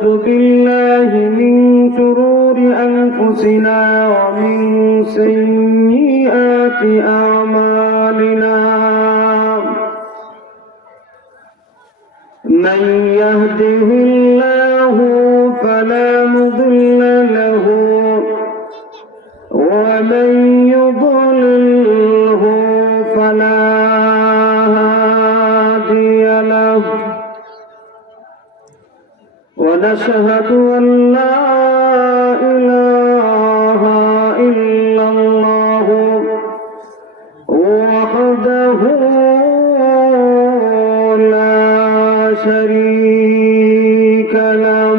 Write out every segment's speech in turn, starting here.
ونعوذ بالله من شرور أنفسنا ومن سيئات أعمالنا من يهده الله فلا مضل له ومن يضلله فلا هادي له ونشهد أن لا إله إلا الله وحده لا شريك له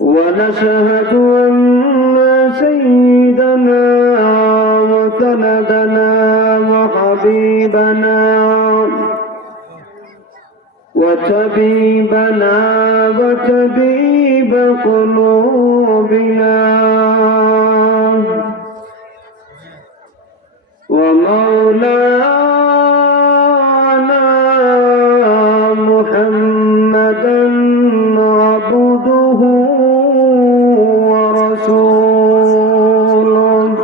ونشهد أن سيدنا وسندنا وحبيبنا وطبيبنا وطبيب قلوبنا ومولانا محمدا عبده ورسوله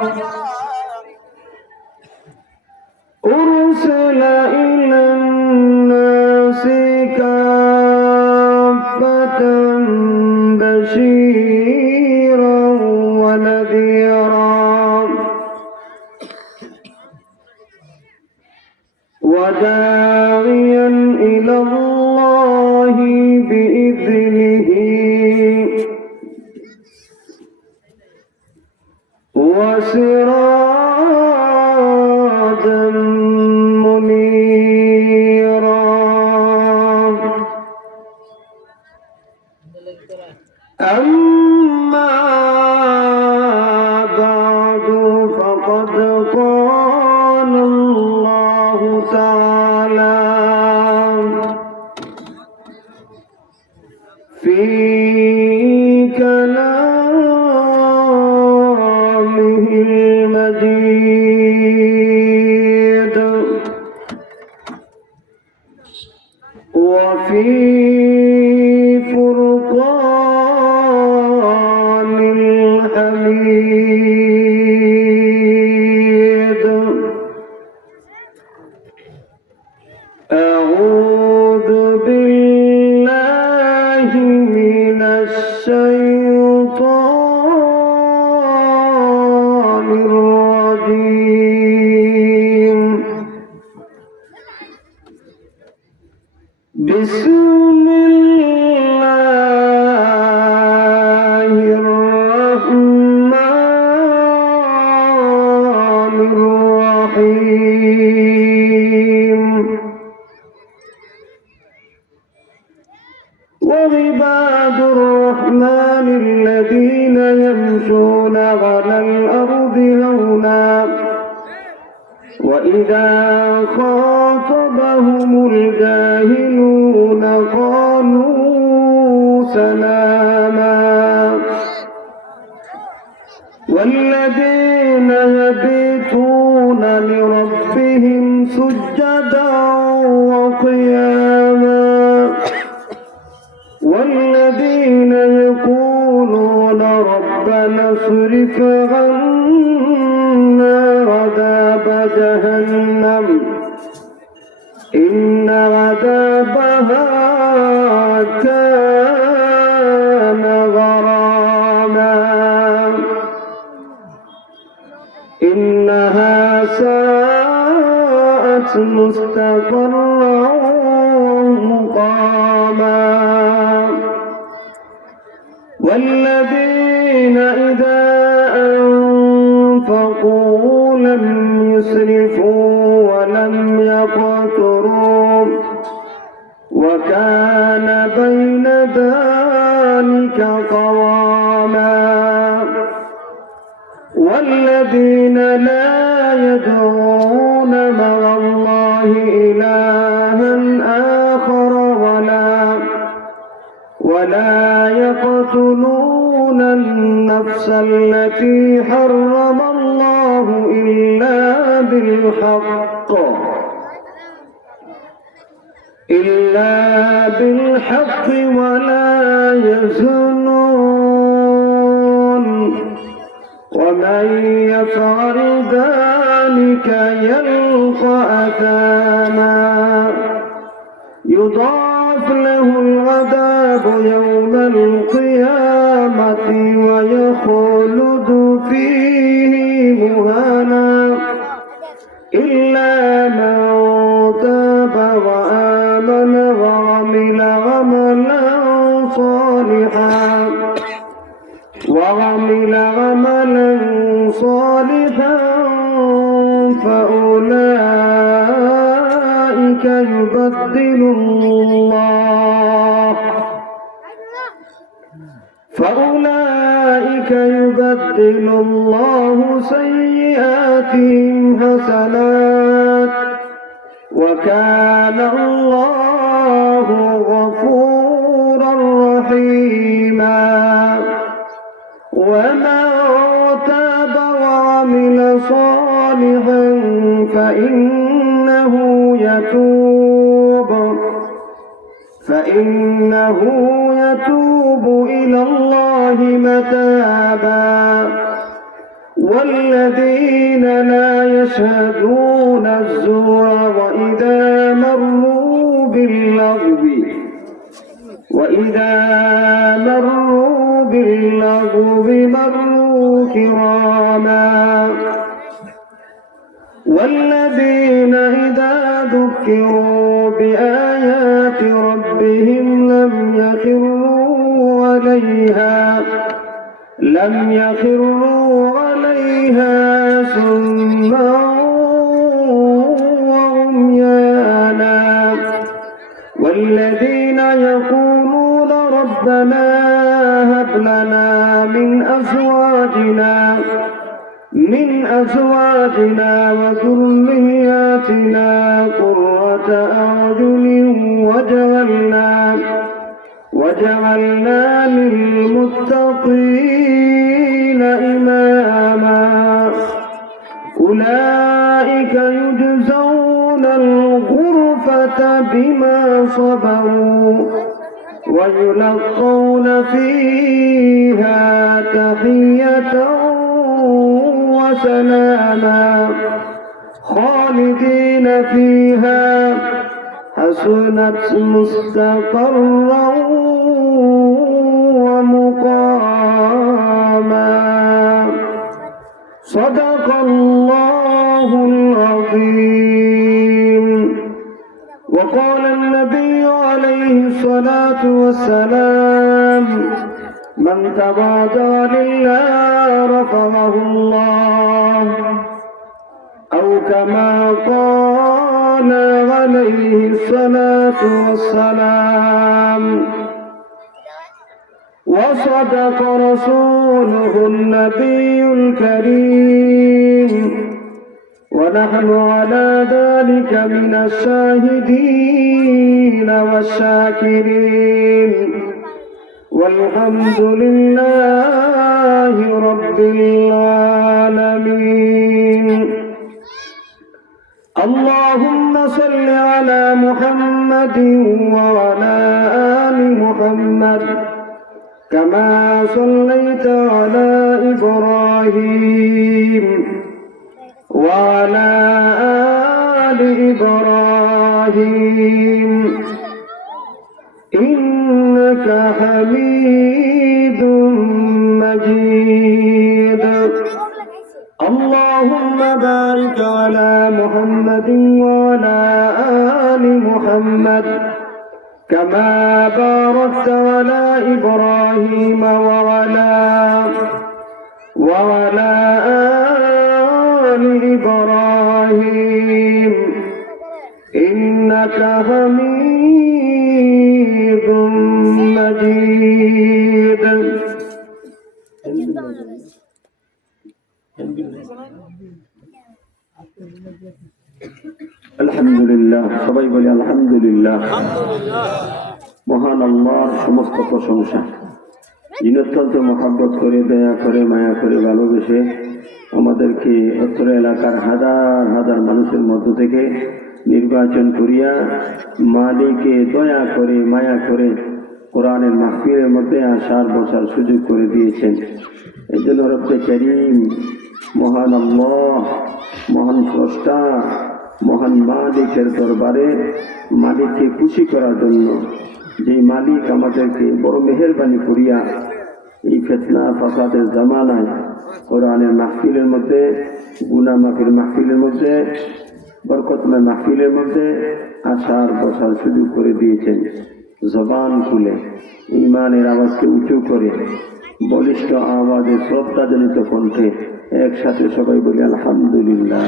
أرسل إلى الناس كافة بشيرا ونذيرا وداعيا إلى الله بإذنه وسراجا منيرا أما بعد فقد قال الله تعالى في كلامه المجيد وفي فرقان الحميد أعوذ بالله من الشيطان الرجيم بسم الله الرحمن الرحيم وعباد الرحمن الذين يمشون على الأرض هونا وإذا خاطبهم الجاهلون قالوا سلاما والذين يبيتون لربهم سجدا وقياما والذين يقولون ربنا اصرف عنا عذاب جهنم إن عذابها كان غراما إنها ساءت مستقرا ومقاما والذين إذا أنفقوا لم يسرفوا ولم يقتروا وكان بين ذلك قواما والذين لا يدعون مع الله إلها آخر ولا يقتلون النفس التي حرم الله إلا بالحق إلا بالحق ولا يزنون ومن يفعل ذلك يلقى أثاما يضاعف له العذاب يوم القيامة ويخلد فيه مهانا إلا من تاب وآمن وعمل عملا صالحا فأولئك يبدل الله سيئاتهم حسنات وكان الله غفورا رحيما ومن تاب وعمل صالحا فإنه يتوب إلى الله متابا والذين لا يشهدون الزور وإذا مروا باللغو مروا كراما والذين إذا ذكروا بآيات ربهم لم يخروا عليها سما وعميانا والذين يقولون ربنا هب لنا من أزواجنا وذرياتنا قرة أعين وجعلنا للمتقين إماما أولئك يجزون الغرفة بما صبروا ويلقون فيها تحية وسلاما خالدين فيها حسنت مستقرا ومقاما صدق الله العظيم. وقال النبي عليه الصلاة والسلام من تواضع لله رفعه الله أو كما قال عليه الصلاة والسلام وصدق رسوله النبي الكريم ونحن على ذلك من الشاهدين والشاكرين والحمد لله رب العالمين. اللهم صل على محمد وعلى آل محمد كما صليت على إبراهيم وعلى آل إبراهيم إنك حميد مجيد. اللهم بارك على محمد وعلى آل محمد كما باركت على إبراهيم وعلى آل إبراهيم إنك حميد مجيد. আলহামদুলিল্লাহ, সবাই বলি আলহামদুলিল্লাহ। মহান আল্লাহর সমস্ত প্রশংসা, যিনি অত্যন্ত মহব্বত করে, দয়া করে, মায়া করে, ভালোবেসে আমাদেরকে অত্র এলাকার হাজার হাজার মানুষের মধ্য থেকে নির্বাচন করিয়া মালিকে দয়া করে মায়া করে কোরআনের মাহফিলের মধ্যে আসার বসার সুযোগ করে দিয়েছেন। এই জন্য রব্বে কারীম, মহান আল্লাহ, মহান স্রষ্টা, মহান মালিকের দরবারে মালিককে খুশি করার জন্য, যে মালিক আমাদেরকে বড় মেহেরবানি করিয়া এই ফিতনা ফাসাদের জামানায় কোরআনের মাহফিলের মধ্যে, গুনাহ মাফির মাহফিলের মধ্যে, বরকতময় মাহফিলের মধ্যে আসার বসার সুযোগ করে দিয়েছেন। জবান খুলে ঈমানের আওয়াজকে উঁচু করে বলিষ্ঠ আওয়াজে শ্রদ্ধাজনিত কণ্ঠে একসাথে সবাই বলি আলহামদুলিল্লাহ।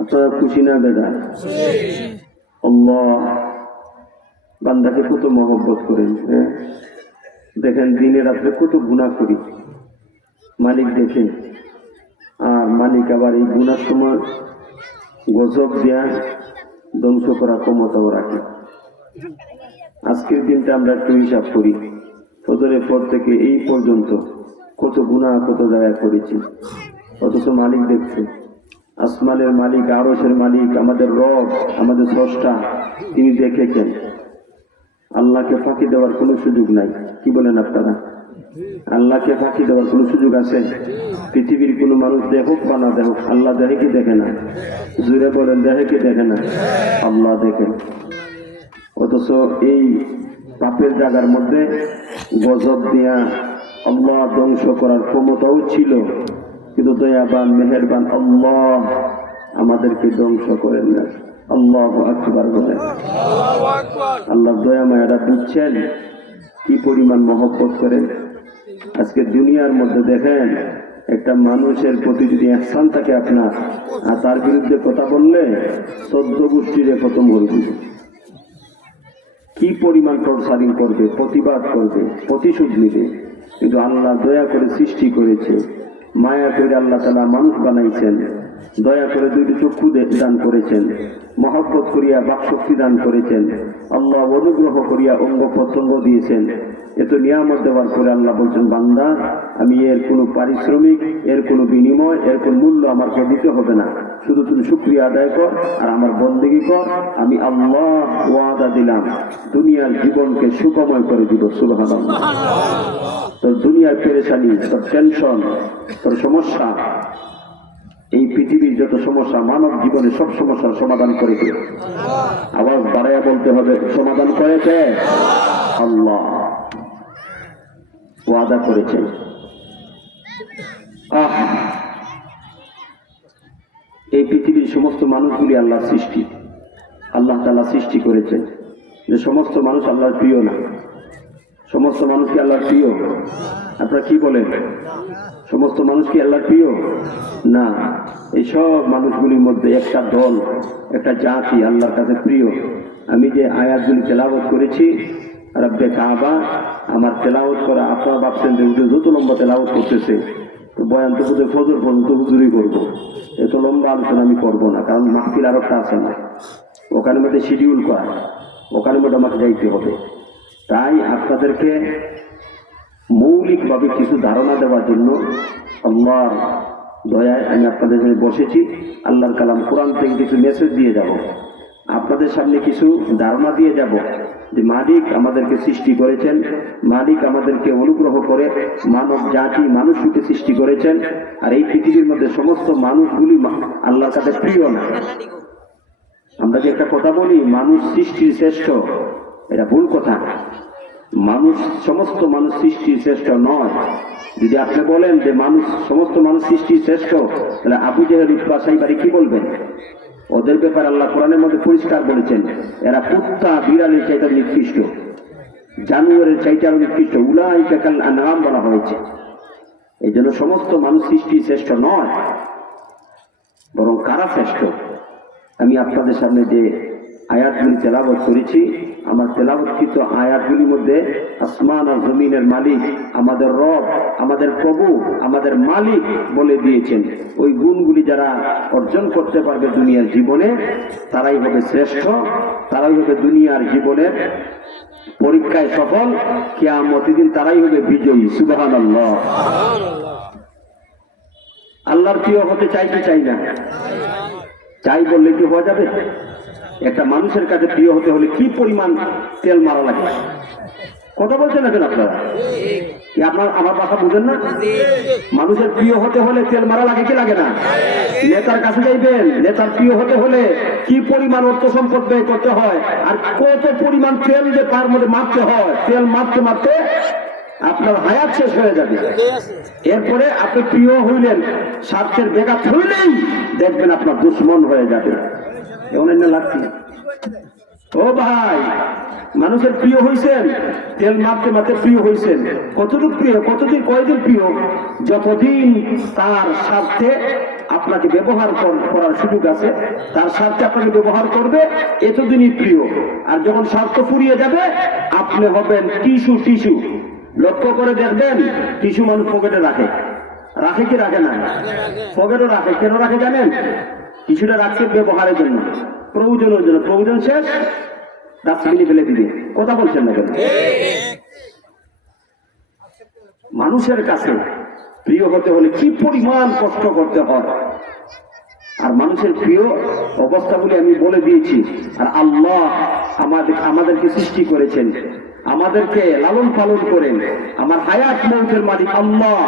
আপনারা খুশি না বেদা? আল্লাহ বান্দাকে কত মহব্বত করেন। দেখেন দিনে রাত্রে কত গুনাহ করি, মালিক দেখেন। আর মালিক আবার এই গুনার সময় গজব দেয়া, ধ্বংস করা ক্ষমতাও রাখে। আজকের দিনটা আমরা একটু হিসাব করি, ফজরের পর থেকে এই পর্যন্ত কত গুনাহ কত জায়গায় করেছি, অথচ মালিক দেখছে। আসমানের মালিক, আরশের মালিক, আমাদের রব, আমাদের স্রষ্টা, তিনি দেখেছেন। আল্লাহকে ফাঁকি দেওয়ার কোনো সুযোগ নাই। কি বলেন আপনারা? আল্লাহকে ফাঁকি দেওয়ার কোনো সুযোগ আছে? পৃথিবীর কোনো মানুষ দেখুক বা না দেখুক, আল্লাহ দেখে কি দেখে না? জুড়ে বলেন, দেখে কি দেখে না? আল্লাহ দেখেন। অথচ এই পাপের জায়গার মধ্যে গজব দিয়া আল্লাহ ধ্বংস করার ক্ষমতাও ছিল, কিন্তু দয়াবান মেহেরবান আল্লাহ আমাদেরকে ধ্বংস করেন না। আল্লাহু আকবার বলেন। আল্লাহ দয়া মায়াটা বুঝছেন কি পরিমাণ মহব্বত করেন। আজকে দুনিয়ার মধ্যে দেখেন, একটা মানুষের প্রতি যদি ইহসান থাকে আপনার, আর তার বিরুদ্ধে কথা বললে 14 গোষ্ঠীরে খতম করবে। কি পরিমাণ টর্চারিং করবে, প্রতিবাদ করবে, প্রতিশোধ নিবে। কিন্তু আল্লাহ দয়া করে সৃষ্টি করেছে, মায়া করে আল্লাহ তাআলা মানুষ বানাইছেন, দয়া করে দুইটি চক্ষু দান করেছেন, মহব্বত করিয়া বাকশক্তি দান করেছেন, আল্লাহ অনুগ্রহ করিয়া অঙ্গ প্রত্যঙ্গ দিয়েছেন। এত নিয়ামত দেওয়ার পরে আল্লাহ বলছেন, বান্দা আমি এর কোনো পারিশ্রমিক, এর কোনো বিনিময়, এর কোনো মূল্য আমাকে দিতে হবে না, শুধু তুমি শুকরিয়া আদায় কর আর আমার বন্দেগী কর। আমি আল্লাহ ওয়াদা দিলাম দুনিয়ার জীবনকে সুখময় করে দিব। সুবহানাল্লাহ। তোর দুনিয়ার পেরেশানি, তোর টেনশন, তোর সমস্যা, এই পৃথিবীর যত সমস্যা, মানব জীবনে সব সমস্যার সমাধান করে কে? আওয়াজ বাড়াইয়া বলতে হবে, সমাধান করেছে আল্লাহ, ওয়াদা করেছে। এই পৃথিবীর সমস্ত মানুষগুলি আল্লাহর সৃষ্টি, আল্লাহ তাআলা সৃষ্টি করেছেন। যে সমস্ত মানুষ আল্লাহর প্রিয় না। সমস্ত মানুষ কি আল্লাহর প্রিয়? আপনারা কি বলেন? সমস্ত মানুষ কি আল্লাহর প্রিয় না? এই সব মানুষগুলির মধ্যে একটা দল, একটা জাতি আল্লাহর কাছে প্রিয়। আমি যে আয়াতগুলি তেলাওয়াত করেছি, রব্বে কাবা, আমার তেলাওয়াত করা, আপনারা ভাবছেন যে যত লম্বা তেলাওয়াত করতেছে, তো বয়ান তো বোধহয় ফজর পর্যন্ত হুজুরই করবো, এত লম্বা আলোচনা আমি করবো না, কারণ মাহফিল আরেকটা আছে না, ওখানের মধ্যে শিডিউল করা, ওখানের মধ্যে আমাকে যাইতে হবে। তাই আপনাদেরকে মৌলিকভাবে কিছু ধারণা দেওয়ার জন্য আল্লাহর দয়ায় আমি আপনাদের সামনে বসেছি। আল্লাহর কালাম কোরআন থেকে কিছু মেসেজ দিয়ে যাব, আপনাদের সামনে কিছু ধারণা দিয়ে যাব যে মালিক আমাদেরকে সৃষ্টি করেছেন, মালিক আমাদেরকে অনুগ্রহ করে মানব জাতি মানুষকে সৃষ্টি করেছেন। আর এই পৃথিবীর মধ্যে সমস্ত মানুষগুলি আল্লাহর কাছে প্রিয় না। আমরা যে একটা কথা বলি মানুষ সৃষ্টির শ্রেষ্ঠ, এটা ভুল কথা। মানুষ, সমস্ত মানুষ সৃষ্টির শ্রেষ্ঠ নয়। যদি আপনি বলেন যে মানুষ, সমস্ত মানুষ সৃষ্টির শ্রেষ্ঠ, তাহলে আবু জেহেল, উতবা, সাইবা কি বলবেন? ওদের ব্যাপারে আল্লাহ কোরআনের মধ্যে পরিষ্কার বলেছেন, এরা কুত্তা বিড়ালের চাইতে নিকৃষ্ট, জানোয়ারের চাইতে আরো নিকৃষ্ট, উলাইকা কাল আনআম বলা হয়েছে। এই জন্য সমস্ত মানুষ সৃষ্টির শ্রেষ্ঠ নয়, বরং কারা শ্রেষ্ঠ? আমি আপনাদের সামনে যে আয়াতগুলি তেলাওয়াত করেছি, আমার তেলাওয়াতকৃত আয়াতগুলির মধ্যে আসমান আর জমিনের মালিক আমাদের রব, আমাদের প্রভু, আমাদের মালিক বলে দিয়েছেন। ওই গুণগুলি যারা অর্জন করতে পারবে দুনিয়ার জীবনে, তারাই হবে শ্রেষ্ঠ, তারাই হবে দুনিয়ার জীবনের পরীক্ষায় সফল, কিয়ামতের দিন তারাই হবে বিজয়ী। সুবহানাল্লাহ। আল্লাহর প্রিয় হতে চাই কি চাই না? চাই বললে কি হওয়া যাবে? একটা মানুষের কাছে প্রিয় হতে হলে কি পরিমাণ তেল মারা লাগে? কথা বলছেন না কেন আপনারা? কি আপনার আমার কথা বুঝেন না? মানুষের প্রিয় হতে হলে তেল মারা লাগে কি লাগে না? নেতার কাছে যাইবেন, নেতার প্রিয় হতে হলে কি পরিমাণ অর্থ সম্পদ ব্যয় করতে হয়, আর কত পরিমাণ তেল যে তার মধ্যে মারতে হয়, তেল মারতে মারতে আপনার হায়াত শেষ হয়ে যাবে। এরপরে আপনি প্রিয় হইলেন, স্বার্থের বেঘাত হইলেই দেখবেন আপনার দুশ্মন হয়ে যাবে। এমন না লাগছে? ও ভাই, মানুষের প্রিয় হইছেন, তেল মারতে মারতে প্রিয় হইছেন। কতটুকু প্রিয়? কতদিন, কয়দিন প্রিয়? যতদিন তার স্বার্থে আপনাকে ব্যবহার করার সুযোগ আছে, তার স্বার্থে আপনাকে ব্যবহার করবে, এতদিনই প্রিয়। আর যখন স্বার্থ ফুরিয়ে যাবে, আপনি হবেন টিস্যু। টিস্যু লক্ষ্য করে দেখবেন, টিস্যু মানুষ পকেটে রাখে, রাখে কি রাখে না? পকেটও রাখে। কেন রাখে জানেন? টিস্যুটা রাখছে ব্যবহারের জন্য, প্রয়োজনের জন্য। প্রয়োজন শেষ, ডাস্টবিনে ফেলে দিবে। কথা বলছেন না কেন? মানুষের কাছে প্রিয় হতে হলে কি পরিমাণ কষ্ট করতে হয়। আর মানুষের প্রিয় অবস্থাগুলি আমি বলে দিয়েছি। আর আল্লাহ আমাদেরকে সৃষ্টি করেছেন, আমাদেরকে লালন পালন করেন। আমার হায়াত মৌতের মালিক আল্লাহ,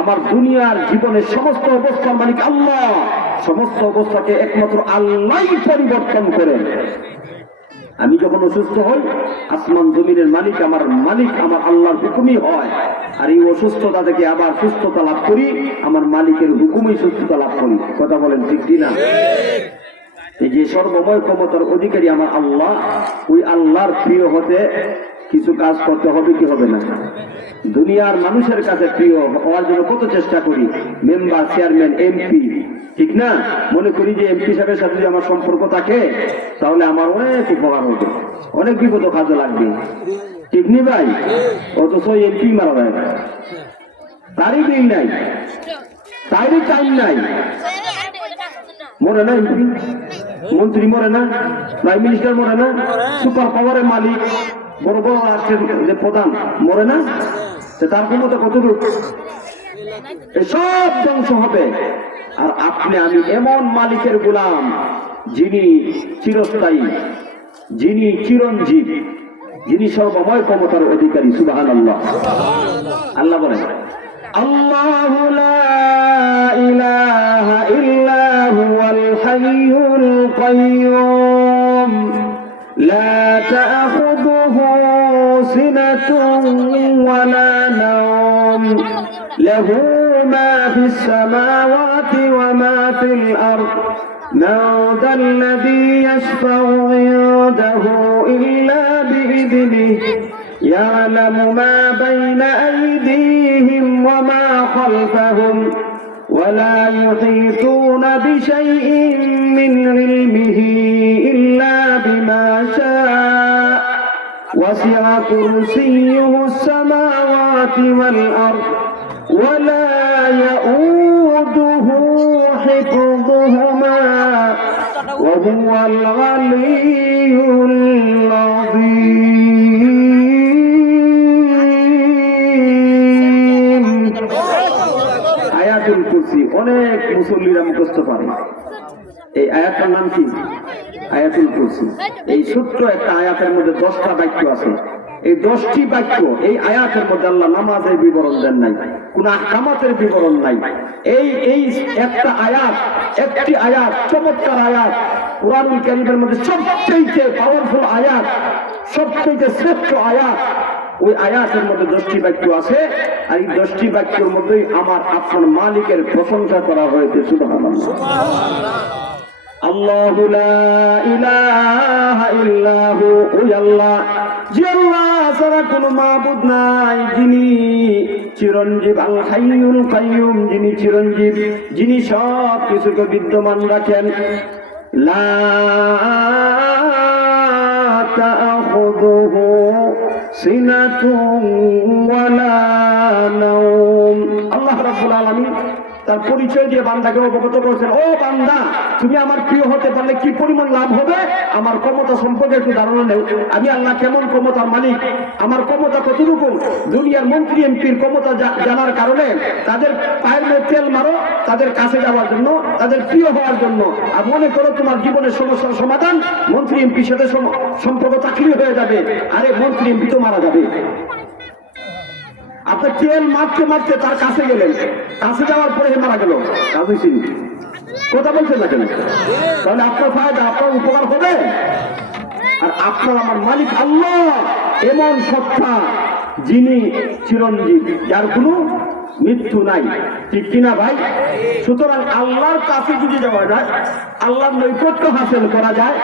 আমার দুনিয়ার জীবনের সমস্ত অবস্থার মালিক আল্লাহ। সমস্ত অবস্থাকে একমাত্র আল্লাহই পরিবর্তন করেন। আমি যখন অসুস্থ হই, আসমান জমিনের মালিক আমার আল্লাহর হুকুমই হয়। আর এই অসুস্থতা থেকে আবার সুস্থতা লাভ করি, আমার মালিকের হুকুমই সুস্থতা লাভ করি। কথা বলেন ঠিক কিনা? এই যে সর্বময় ক্ষমতার অধিকারী আমার আল্লাহ, ওই আল্লাহর প্রিয় হতে কিছু কাজ করতে হবে কি হবে না? দুনিয়ার মানুষের কাছে প্রিয় হওয়ার জন্য কত চেষ্টা করি, মেম্বার, চেয়ারম্যান, এমপি, ঠিক না? মনে করি যে এমপি সাহেবের সাথে যদি আমার সম্পর্ক থাকে, তাহলে আমার অনেক উপকার হবে, অনেক বিপদ কাজে লাগবে, ঠিক নি ভাই? অথচ এমপি মারা যায়, তারই দিন নাই, তারই টাইম নাই। মরে না এমপি, মন্ত্রী মরে না, প্রাইম মিনিস্টার মরে না, সুপার পাওয়ারের মালিক, বড় বড় রাষ্ট্রের যে প্রধান মরে না? তার ক্ষমতা কতটুকু? সব ধ্বংস হবে। আর আপনি আমি এমন মালিকের গোলাম, যিনি চিরস্থায়ী, যিনি চিরঞ্জীব, যিনি সর্বময় ক্ষমতার অধিকারী। সুবহানাল্লাহ। আল্লাহ বলেন, আল্লাহু লা ইলাহা ইল্লা হুয়াল হাইয়ুল কাইয়্যুম লা তা'খুযুহু সিনাতুন ওয়ালা নাওম লাহু মা ফিস সামাওয়াতি ওয়া মা ফিল আরদ من ذا الذي يشفع عنده إلا بإذنه يعلم ما بين أيديهم وما خلفهم ولا يحيطون بشيء من علمه إلا بما شاء وسع كرسيه السماوات والأرض ولا يؤوده حفظهما وهو العلي العظيم। আয়াতুল কুরসি অনেক মুসল্লিরা মুখস্থ পারে। এই আয়াতটার নাম কি? আয়াতুল কুরসি। এই ছোট্ট একটা আয়াতের মধ্যে 10টা বাক্য আছে। এই 10টি বাক্য এই আয়াতের মধ্যে আল্লাহ নামাজের বিবরণ দেন নাই, কোন আহকামাতের বিবরণ নাই। এই একটা আয়াত, একটি আয়াত, চমৎকার আয়াত, কুরআনুল কারীমের মধ্যে সবচেয়ে পাওয়ারফুল আয়াত, সবচেয়ে শ্রেষ্ঠ আয়াত। ওই আয়াতের মধ্যে 10টি বাক্য আছে। আর এই 10টি বাক্যের মধ্যেই আমার আপনার মালিকের প্রশংসা করা হয়েছে। সুবহানাল্লাহ। আল্লাহু লা ইলাহা ইল্লাহু, ওই আল্লাহ, যে আল্লাহ ছাড়া কোনো মাবুদ নাই, যিনি চিরঞ্জীব, আল হাইয়ুল কাইয়্যুম, যিনি চিরঞ্জীব, যিনি সব কিছুকে বিদ্যমান রাখেন। লা তা'খুযুহু সিনাতুন ওয়ালা নাওম। আল্লাহ রাব্বুল আলামিন তার পরিচয় দিয়ে বান্দাকে অবগত করেছেন, ও বান্দা তুমি আমার প্রিয় হতে পারলে কি পরিমাণ লাভ হবে, আমার ক্ষমতা সম্পর্কে একটু ধারণা নেও। আমি আল্লাহ কেমন ক্ষমতার মালিক, আমার ক্ষমতা কতটুকু। দুনিয়ার মন্ত্রী এমপির ক্ষমতা জানার কারণে তাদের পায়ের মধ্যে তেল মারো, তাদের কাছে যাওয়ার জন্য, তাদের প্রিয় হওয়ার জন্য। আর মনে করো তোমার জীবনের সমস্যার সমাধান মন্ত্রী এমপির সাথে সম্পর্ক চাকরি হয়ে যাবে। আরে মন্ত্রী এমপি তো মারা যাবে। আপনি তেল মারতে মারতে তার কাছে গেলেন, কাছে যাওয়ার পরে মারা গেল, কথা বলছেন না কেন? তাহলে আপনার ফায়দা, আপনার উপকার হবে। আর আপনার আমার মালিক আল্লাহ এমন সত্তা যিনি চিরঞ্জীব, যার কোনো মৃত্যু নাই, ঠিক কিনা ভাই? সুতরাং আল্লাহর কাছে যদি যাওয়া যায়, আল্লাহর নৈকট্য হাসিল করা যায়,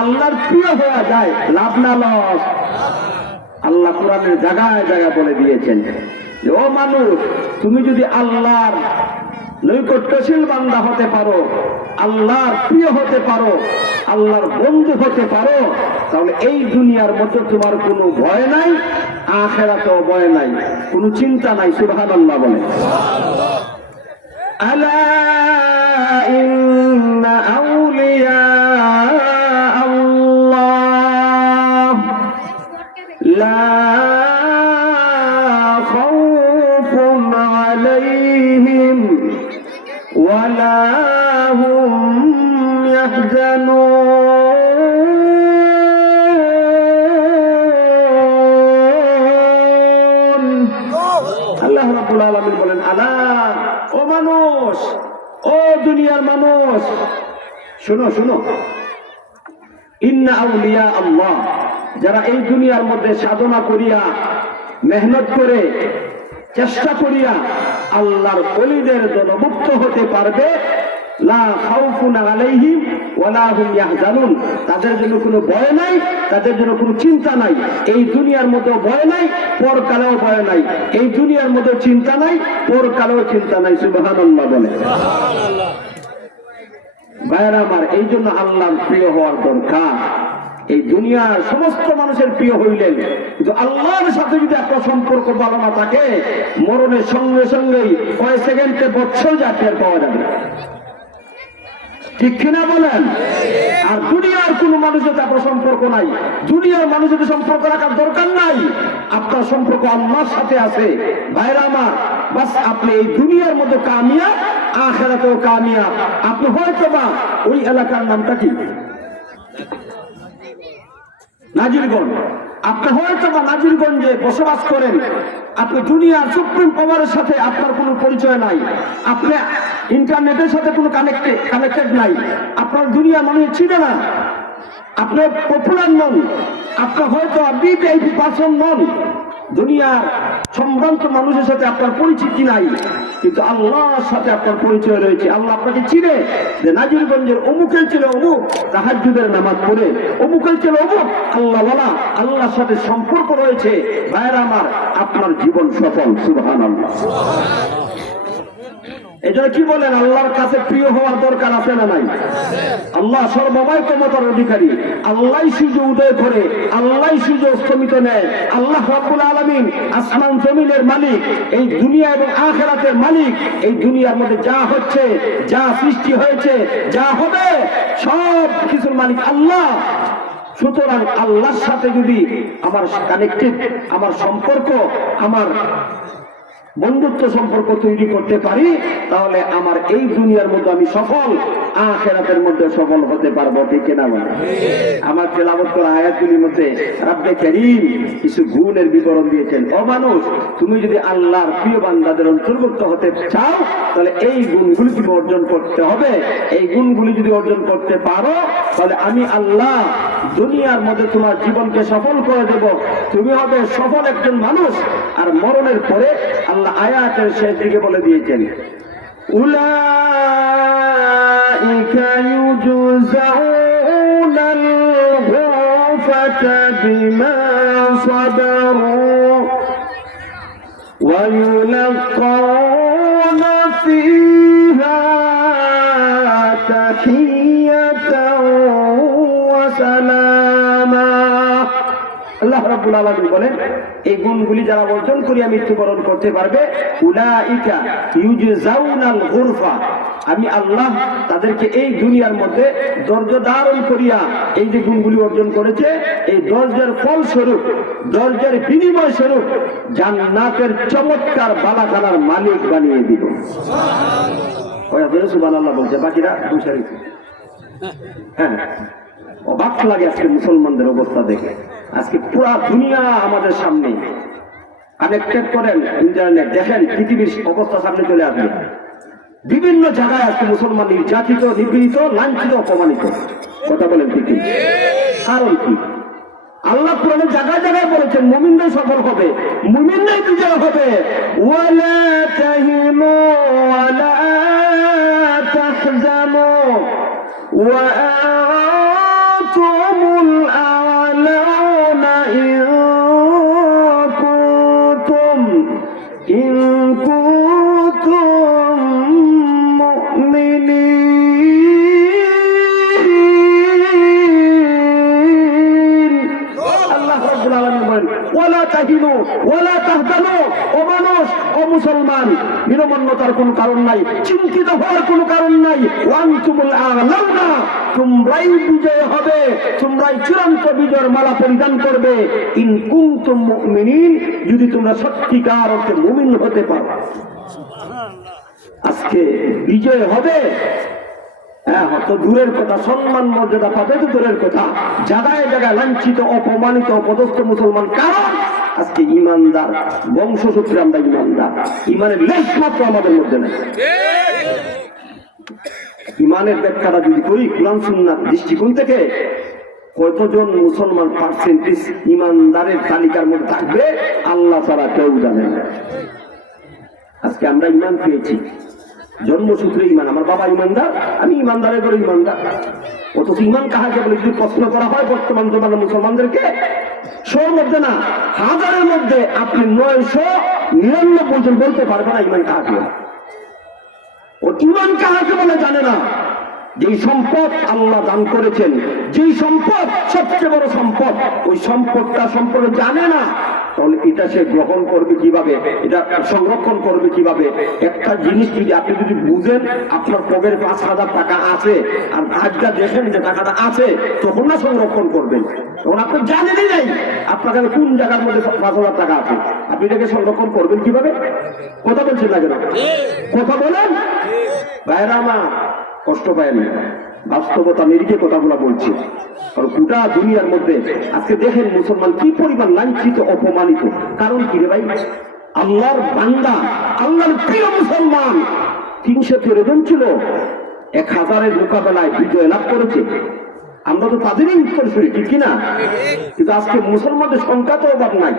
আল্লাহর প্রিয় হওয়া যায়, লাভ না লস? আল্লাহ কোরআনের জায়গায় জায়গায় বলে দিয়েছেন যে ও মানুষ, তুমি যদি আল্লাহর নৈকট্যশীল বান্দা হতে পারো, আল্লাহর প্রিয় হতে পারো, আল্লাহর বন্ধু হতে পারো, তাহলে এই দুনিয়ার মধ্যে তোমার কোনো ভয় নাই, আখিরাতেও ভয় নাই, কোনো চিন্তা নাই। সুবহানাল্লাহ বলে। আলা ইন্না আউলিয়া আল্লাহ লা খাউফুন আলাইহিম ওয়ালা হুম ইয়াহজানুন। আল্লাহ রাব্বুল আলামিন বলেন, আলা ও মানুষ, ও দুনিয়ার মানুষ, শোনো শোনো, ইন্না আউলিয়া আল্লাহ, যারা এই দুনিয়ার মধ্যে সাধনা করিয়া, মেহনত করে, চেষ্টা করিয়া আল্লাহর ওলিদের দলভুক্ত হতে পারবে, লা খাউফুন আলাইহিম ওয়ালা হুম ইয়াহজানুন, তাদের জন্য কোনো ভয় নাই, তাদের জন্য কোনো চিন্তা নাই। এই দুনিয়ার মধ্যে ভয় নাই, পরকালেও ভয় নাই। এই দুনিয়ার মধ্যে চিন্তা নাই, পরকালেও চিন্তা নাই। সুবহানাল্লাহ বলে। ভাইরা আমার, এই জন্য আল্লাহর প্রিয় হওয়ার দরকার। এই দুনিয়ার সমস্ত মানুষের প্রিয় হইলেন, কিন্তু আল্লাহর সাথে যদি একটা সম্পর্ক ভালো না থাকে, মরণের সঙ্গে সঙ্গেই কয়েক সেকেন্ডে বছর জাতীয় পাওয়া যাবে, ঠিক কিনা বলেন? আর দুনিয়ার কোন মানুষের সাথে আপনার সম্পর্ক নাই, দুনিয়ার মানুষের সম্পর্ক রাখার দরকার নাই, আপনার সম্পর্ক আল্লাহর সাথে আছে। ভাইরা আমার, বাস আপনি এই দুনিয়ার মধ্যে কামিয়াব, আখিরাতেও কামিয়াব। আপনি হয়তো বা ওই এলাকার নামটা কি নাজিরগঞ্জ, আপনি হয়তো বা নাজিরগঞ্জে বসবাস করেন, আপনি দুনিয়ার সুপ্রিম পাওয়ারের সাথে আপনার কোনো পরিচয় নাই, আপনি ইন্টারনেটের সাথে কোনো কানেক্টেড নাই, আপনার দুনিয়ার মানুষ চিনে না, আপনি পপুলার নন, আপনার হয়তো ভিভিআইপি পারসন নন, দুনিয়ার সম্ভ্রান্ত মানুষের সাথে আপনার পরিচিতি নাই, কিন্তু আল্লাহর সাথে আপনার পরিচয় রয়েছে। আল্লাহ আপনাকে চিনে যে নাজিরগঞ্জের অমুকের ছিল অমুক, তাহাজ্জুদের নামাজ পড়ে, অমুকের ছিল অমুক, আল্লাহ বলা, আল্লাহর সাথে সম্পর্ক রয়েছে। ভাইরা আমার, আপনার জীবন সফল। সুবহানাল্লাহ। এজন্য কি বলেন, আল্লাহর কাছে প্রিয় হওয়ার দরকার আছে না নাই? আল্লাহ সর্বময় ক্ষমতার অধিকারী, আল্লাহ সূর্য উদয় করে, আল্লাহ সূর্য অস্তমিত নেয়, আল্লাহ রাব্বুল আলামিন আসমান জমিনের মালিক, এই দুনিয়া এবং আখিরাতের মালিক। এই দুনিয়ার মধ্যে যা হচ্ছে, যা সৃষ্টি হয়েছে, যা হবে, সব কিছুর মালিক আল্লাহ। সুতরাং আল্লাহর সাথে যদি আমার কানেক্টেড, আমার সম্পর্ক, আমার বন্ধুত্ব সম্পর্ক তৈরি করতে পারি, তাহলে আমার এই দুনিয়ার মধ্যে আমি সফল, আখিরাতের মধ্যে সফল হতে পারবো, ঠিক না? আমার তেলাওয়াত করা আয়াতগুলির মধ্যে রব্বে কারীম কিছু গুণের বিবরণ দিয়েছেন। ও মানুষ, তুমি যদি আল্লাহর প্রিয় বান্দাদের অন্তর্ভুক্ত হতে চাও, তাহলে এই গুণগুলি তুমি অর্জন করতে হবে। এই গুণগুলি যদি অর্জন করতে পারো, তাহলে আমি আল্লাহ দুনিয়ার মধ্যে তোমার জীবনকে সফল করে দেব, তুমি হবে সফল একজন মানুষ। আর মরণের পরে আল্লাহ আয়াতের শেষ দিকে বলে দিয়েছেন, উলাইকা ইউজজাউনাল গুরফাতা বিমা সাবারু ওয়া ইউলাক্কাউনা ফীহা তাহিয়াতাও ওয়া সালামা। আল্লাহ রাব্বুল আলামিন বলেন এই গুণগুলি যারা অর্জন করিয়া মৃত্যুবরণ করতে পারবে উলাইকা ইউজজাউনাল গুরফা, আমি আল্লাহ তাদেরকে এই দুনিয়ার মধ্যে ধৈর্য ধারণ করিয়া এই যে গুণগুলি অর্জন করেছে এই ধৈর্যের ফলস্বরূপ, ধৈর্যের বিনিময় স্বরূপ জান্নাতের চমৎকার বালাখানার মালিক বানিয়ে দিব। সুবহানাল্লাহ বলছে, বাকিরা দুসারি। হ্যাঁ, অবাক লাগে আজকে মুসলমানদের অবস্থা দেখে। আজকে পুরা দুনিয়া আমাদের সামনে, কানেক্টেড করেন ইন্টারনেট, দেখেন পৃথিবীর অবস্থা সামনে চলে আসবে। বিভিন্ন জায়গায় আজকে মুসলমান নির্যাতিত, নিপীড়িত, লাঞ্ছিত, অপমানিত। কথা বলেন ঠিক? কারণ কি? আল্লাহ কোরআনে জায়গায় জায়গায় বলেছেন মুমিনরাই সফল হবে, মুমিনরাই বিজয় হবে। ওয়ালা তাহিনু ওয়ালা তাহজানু ওয়া আনতুমুল আ'লাউনা ইন কুনতুম মুমিনিন। আল্লাহ রাব্বুল আলামিন বলেন ওয়ালা তাহিনু ওয়ালা তাহজানু, ও মানুষ, ও মুসলমান, বিনম্রতার কোনো কারণ নাই, চিন্তিত হওয়ার কোনো কারণ নাই। ওয়ান্তুমুল আ'লাউনা, তোমরাই বিজয় হবে, তোমরাই চূড়ান্ত বিজয়ের মালা পরিধান করবে। ইন কুনতুম মুমিনিন, যদি তোমরা সত্যিকার অর্থে মুমিন হতে পারো। আজকে বিজয় হবে, হ্যাঁ, হয়তো দূরের কথা, সম্মান মর্যাদা পাবে তো দূরের কথা, জায়গায় জায়গায় লাঞ্ছিত, অপমানিত, অপদস্থ মুসলমান। কারণ আজকে ইমানদার বংশসূত্রে আমরা ইমানদার, ইমানের লেশ মাত্র আমাদের মধ্যে নেই। ইমানের ব্যাখ্যাটা যদি করি কুরআন সুন্নাহ দৃষ্টিকোণ থেকে, কতজন মুসলমান পার্সেন্টেজ ইমানদারের তালিকার মধ্যে থাকবে আল্লাহ ছাড়া কেউ জানে না। আজকে আমরা ইমান পেয়েছি জন্মসূত্রে ইমান, আমার বাবা ইমানদার, আমি ইমানদারের করে ইমানদার। অথচ ইমান কাহাকে বলে যদি প্রশ্ন করা হয় বর্তমান জমানার মুসলমানদেরকে, শোর মধ্যে না, হাজারের মধ্যে আপনি 999 জন বলতে পারবে না ইমান কাহাকে। ও ইমান কাহাকে বলে জানে না। যেই সম্পদ আল্লাহ দান করেছেন, যেই সম্পদ সবচেয়ে বড় সম্পদ, ওই সম্পদটা সম্পর্কে জানে না, তাহলে এটা সে গ্রহণ করবে কিভাবে, এটা সংরক্ষণ করবে কিভাবে? একটা জিনিস যদি আপনি যদি বুঝেন আপনার পকেটে 5,000 টাকা আছে আর ভাগ্যা দেখেন যে টাকাটা আছে, তখন না সংরক্ষণ করবেন। তখন আপনি জানেনই নাই আপনার কাছে কোন জায়গার মধ্যে 5,000 টাকা আছে, আপনি এটাকে সংরক্ষণ করবেন কিভাবে? কথা বলছেন না কেন? কথা বলেন ভাইরা আমার, কষ্ট পায় না, বাস্তবতা নিরিখে কথাগুলো বলছি। কারণ গোটা দুনিয়ার মধ্যে আজকে দেখেন মুসলমান কি পরিমাণ লাঞ্ছিত, অপমানিত। কারণ কি রে ভাই? আল্লাহর বান্দা, আল্লাহর প্রিয় মুসলমান 313 জন ছিল, 1000-এর মোকাবেলায় বিজয় লাভ করেছে। আমরা তো তাদেরই উত্তর শুনি, ঠিক কিনা? কিন্তু আজকে মুসলমানদের সংখ্যা তো অভাব নাই,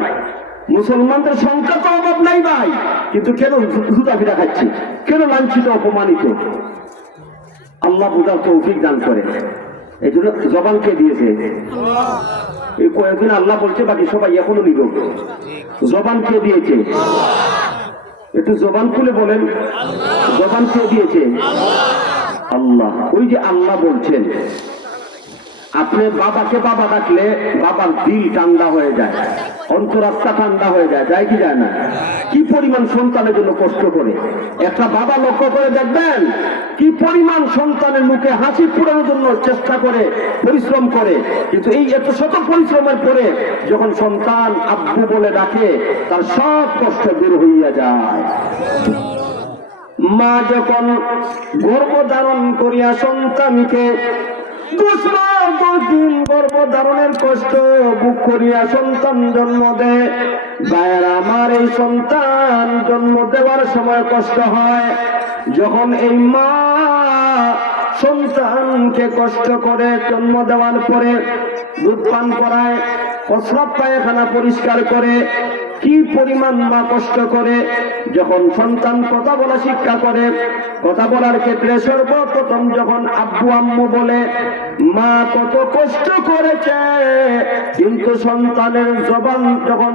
মুসলমানদের সংখ্যা তো অভাব নাই ভাই, কিন্তু কেন জুতা ফিরা খাচ্ছি, কেন লাঞ্ছিত, অপমানিত? আল্লাহ বুঝার তৌফিক দান করে। এই জন্য জবানকে দিয়েছে, এই কয়েকদিন আল্লাহ বলছে, বাকি সবাই এখনো নিব। জবানকে দিয়েছে, একটু জবান খুলে বলেন, জবানকে দিয়েছে আল্লাহ। ওই যে আল্লাহ বলছেন, আপনি বাবাকে বাবা ডাকলে বাবার দিল ঠান্ডা হয়ে যায়, অন্তরাত্মা ঠান্ডা হয়ে যায়, যায় কি যায় না? কি পরিমাণ সন্তানের জন্য কষ্ট করে একটা বাবা, লক্ষ্য করে দেখবেন কি পরিমাণ সন্তানের মুখে হাসি ফোটানোর জন্য চেষ্টা করে, পরিশ্রম করে। কিন্তু এই এত শত পরিশ্রমের পরে যখন সন্তান আব্বু বলে ডাকে, তার সব কষ্ট দূর হইয়া যায়। মা যখন গর্ভধারণ করিয়া সন্তানকে গর্ভধারণের কষ্ট বুক করিয়া সন্তান জন্ম দেয়, ভাইয়েরা আমার, এই সন্তান জন্ম দেওয়ার সময় কষ্ট হয়। যখন এই মা সন্তানকে কষ্ট করে জন্ম দেওয়ার পরে দুধ পান করায়, প্রস্রাব পায়খানা পরিষ্কার করে, কি পরিমাণ মা কষ্ট করে। যখন সন্তান কথা বলা শিক্ষা করে, কথা বলার ক্ষেত্রে সর্বপ্রথম যখন আব্বু আম্মু বলে, মা কত কষ্ট করেছে, কিন্তু সন্তানের জবান যখন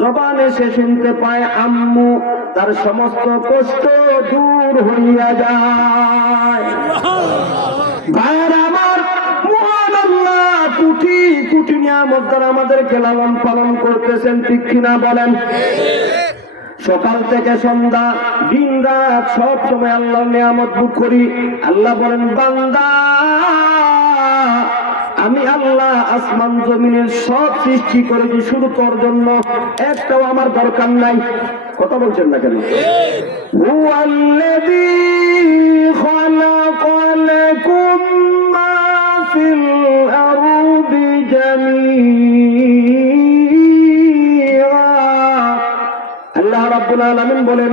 জবানে সে শুনতে পায় আম্মু, তার সমস্ত কষ্ট দূর হইয়া যায়। ভাইয়েরা আমার, মহান আল্লাহ কোটি কোটি নিয়ামত দ্বারা আমাদেরকে লালন পালন করতেছেন, ঠিক কিনা বলেন? সকাল থেকে সন্ধ্যা দিন রাত সব সময় আল্লাহর নিয়ামত ভোগ করি। আল্লাহ বলেন, বান্দা আমি আল্লাহ আসমান জমিনের সব সৃষ্টি করেছি শুধু তোর জন্য, একটাও আমার দরকার নাই। কথা বলছেন না কেন? হুয়াল্লাযী খালাকা লাকুম মা ফিল আরদি জামিআ। আল্লাহ রাব্বুল আলামিন বলেন,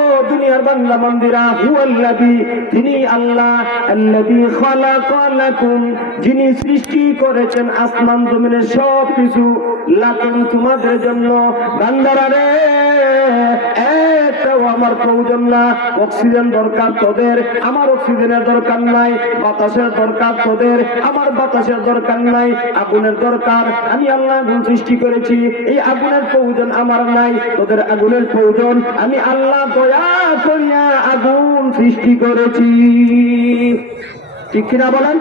ও দুনিয়ার বান্দা বান্দীরা, হুয়াল্লাযী, তিনি আল্লাহ, আল্লাযী খালাকা লাকুম, যিনি সৃষ্টি করেছেন আসমান জমিনের সব কিছু, লাকুম, তোমাদের জন্য। বান্দারা রে, একটাও আমার প্রয়োজন না। অক্সিজেন দরকার তোদের, আমার অক্সিজেনের দরকার নাই। বাতাসের দরকার তোদের, আমার বাতাসের দরকার নাই। আগুনের দরকার, আমি আল্লাহ আগুন সৃষ্টি করেছি, এই আগুনের প্রয়োজন আমার নাই। তোদের আগুনের প্রয়োজন, আমি আল্লাহ দয়া করিয়া আগুন সৃষ্টি করেছি, ঠিক কিনা বলেন?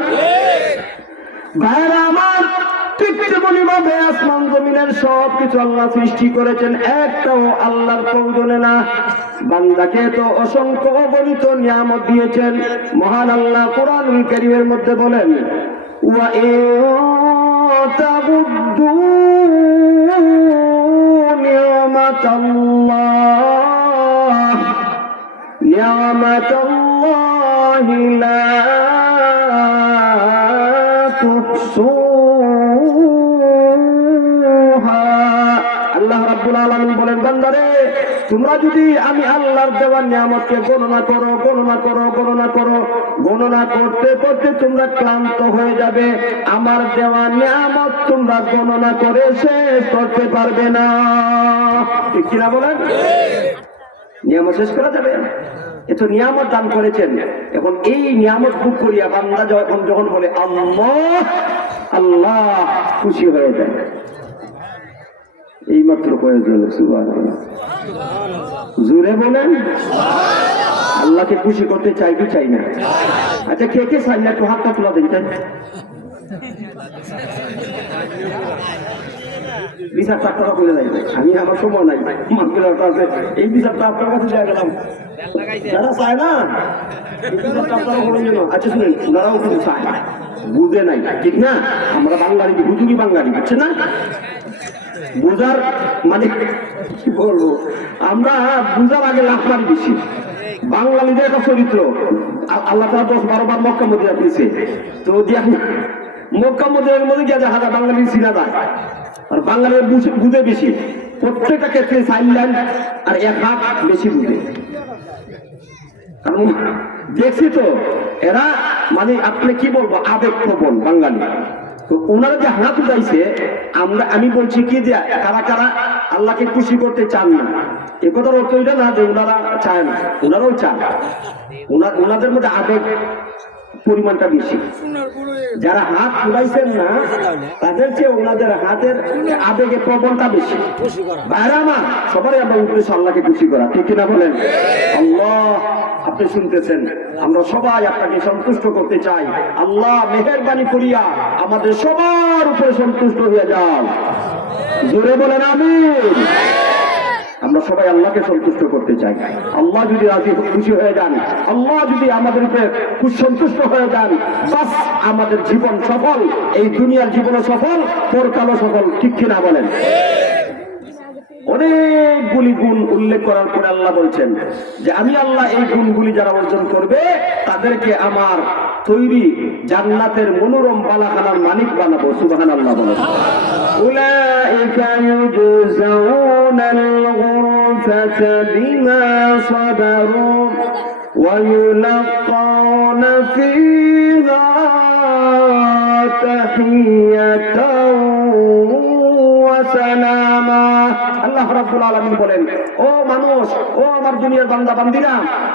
ভাইরা আমার, ঠিক তেমনি ভাবে আসমান জমিনের সব কিছু আল্লাহ সৃষ্টি করেছেন, একটাও আল্লাহর প্রয়োজনে না। বান্দাকে তো অসংখ্য অগণিত নিয়ামত দিয়েছেন। মহান আল্লাহ কোরআনুল কারীমের মধ্যে বলেন, ওয়া তাবুদ্দু নিয়ামাতাল্লাহি লা তুহসুহা। আল্লাহ রাব্বুল আলামিন বলেন, বান্দারে, তোমরা যদি আমি আল্লাহর দেওয়া নিয়ামতকে গণনা করো, গণনা করো, গণনা করো, গণনা করতে করতে তোমরা ক্লান্ত হয়ে যাবে। আমার দেওয়া নিয়ামত তোমরা গণনা করে শেষ করতে পারবে না, ঠিক কিনা বলেন? নিয়ামত শেষ করা যাবে? এত নিয়ামত দান করেছেন, এখন এই নিয়ামত ভোগ করিয়া বান্দা যখন বলে আল্লাহ, আল্লাহ খুশি হয়ে যায়। এই মাত্র প্রয়োজন, সুবহানাল্লাহ, জোরে বলেন। আল্লাহকে খুশি করতে চাই কি চাই না? আচ্ছা, কে কে চাই না একটু হাতটা তোলা দেখতেন। বিচারটা আপনারা বলে যাইবে, আমি আমার সময় নাই, এই বিচারটা আপনার কাছে দেওয়া গেলাম। যারা চায় না আপনারা বলে যেন, আচ্ছা শুনেন, ওনারাও কিন্তু চায়, বুঝে নাই, ঠিক না? আমরা বাঙালি, হুজুরি বাঙালি, বুঝছে না? বুঝার মানে কি বলবো, আমরা বুঝার আগে লাভ মারি বেশি। বাঙালিদের একটা চরিত্র, আল্লাহ তাআলা 10-12 বার মক্কা মদিনা দিয়েছে, তো মক্কা মদিনার মধ্যে গিয়ে দেখা যায় বাঙালি চিনা যায়, আর বাঙালির বুঝে বেশি। প্রত্যেকটা ক্ষেত্রে সাইলেন আর এক হাত বেশি বুঝে। কারণ দেখছি তো, এরা মানে আপনি কি বলবো, আবেগ প্রবণ বাঙালি। তো ওনারা যে হাত উঠাইছে, আমি বলছি কি যে কারা কারা আল্লাহকে খুশি করতে চান না, এ কথার অর্থ এটা না যে ওনারা চায় না, ওনারাও চান। ওনাদের মধ্যে আবেগ পরিমাণটা বেশি। যারা হাত উঠাইছেন না, তাদের চেয়ে ওনাদের হাতের আবেগে প্রবণতা বেশি। বাইরে আমার সবারই আমরা উদ্দেশ্য আল্লাহকে খুশি করা, ঠিক কিনা বলেন? আল্লাহ, আপনি শুনতেছেন, আমরা সবাই আপনাকে সন্তুষ্ট করতে চাই। আল্লাহ মেহেরবানি করিয়া আমাদের সবার উপরে সন্তুষ্ট হয়ে যান, জোরে বলেন আমিন। আমরা সবাই আল্লাহকে সন্তুষ্ট করতে চাই। আল্লাহ যদি রাজি খুশি হয়ে যান, আল্লাহ যদি আমাদের উপরে খুব সন্তুষ্ট হয়ে যান, বাস আমাদের জীবন সফল, এই দুনিয়ার জীবনও সফল, পরকালও সফল, ঠিক কিনা বলেন? অনেকগুলি গুণ উল্লেখ করার পরে আল্লাহ বলছেন যে আমি আল্লাহ এই গুণগুলি যারা অর্জন করবে তাদেরকে আমার তৈরি জান্নাতের মনোরম বালাখানার মালিক বানাবো। সুবহানাল্লাহ বলেন। উলাইকা ইউজজাউনাল গুরফাতা বিমা সাবারু ওয়া ইউলাকানা ফীহা তাহিয়াতাও ওয়া সালামা। আল্লাহ রাব্বুল আলামিন বলেন, ও মানুষ, ও আমার দুনিয়ার বান্দা বান্দিরা,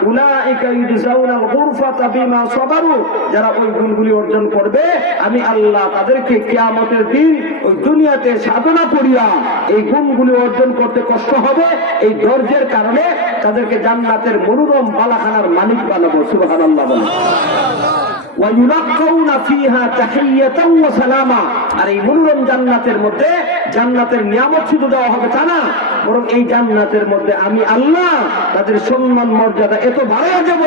উলাইকা ইউজজাউনাল গুরফাতা বিমা সাবারু, যারা ওই গুণগুলি অর্জন করবে আমি আল্লাহ তাদেরকে কিয়ামতের দিন ওই দুনিয়াতে সাধনা করিয়া এই গুণগুলি অর্জন করতে কষ্ট হবে, এই ধৈর্যের কারণে তাদেরকে জান্নাতের মনোরম বালাখানার মালিক বানাবো। সুবহানাল্লাহ বলেন। ওয়া ইউলাক্কাউনা ফিহা তাহিয়াতান ওয়া সালামা। আর এই মনোরম জান্নাতের মধ্যে জান্নাতের নিয়ামত শুধু দেওয়া হবে তা না, বরং এই জান্নাতের মধ্যে আমি আল্লাহ তাদের সম্মান মর্যাদা এত বাড়িয়ে দেব,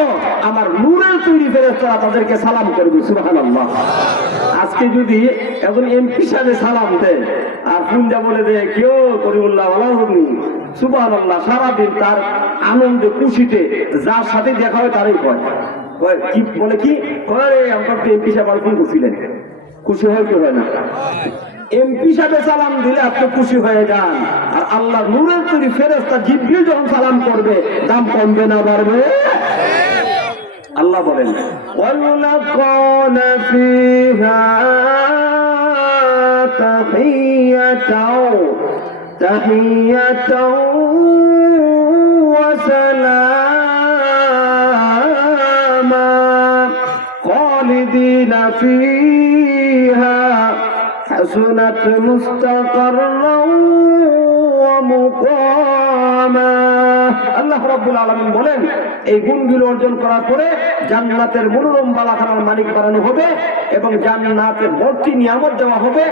আমার নূরের তৈরি ফেরেশতারা তাদেরকে সালাম করবে। সুবহানাল্লাহ। আজকে যদি এখন এমপি সাহেব সালাম দেয় আর ফুলটা বলে দেয় কেউ করিমুল্লাহ আলাহুনি সুবহানাল্লাহ, সারাদিন তার আনন্দে খুশিতে যার সাথে দেখা হয় তারই কয় কি বলে কি আমার এমপি সাহেব আর ফোন করছিলেন, খুশি হয় কি হয় না? এমপি সাহেব সালাম দিলে আপনি খুশি হয়ে যান, আর আল্লাহ নূরের তৈরি ফেরেশতা জিবরিল যখন সালাম করবে দাম কমবে না বাড়বে? আল্লাহ বলেন ওয়ালাকানা ফিহা তাহিয়াতাও ওয়া সালামা খালিদিনা ফিহা হাসুনাত মুস্তাকাররান ওয়া মুকামা। আল্লাহ রাব্বুল আলামিন বলেন এই গুণগুলো অর্জন করার পরে জান্নাতের মনোরম বালাখানার মালিক বানানো হবে এবং জান্নাতের ভর্তি নিয়ামত দেওয়া হবে।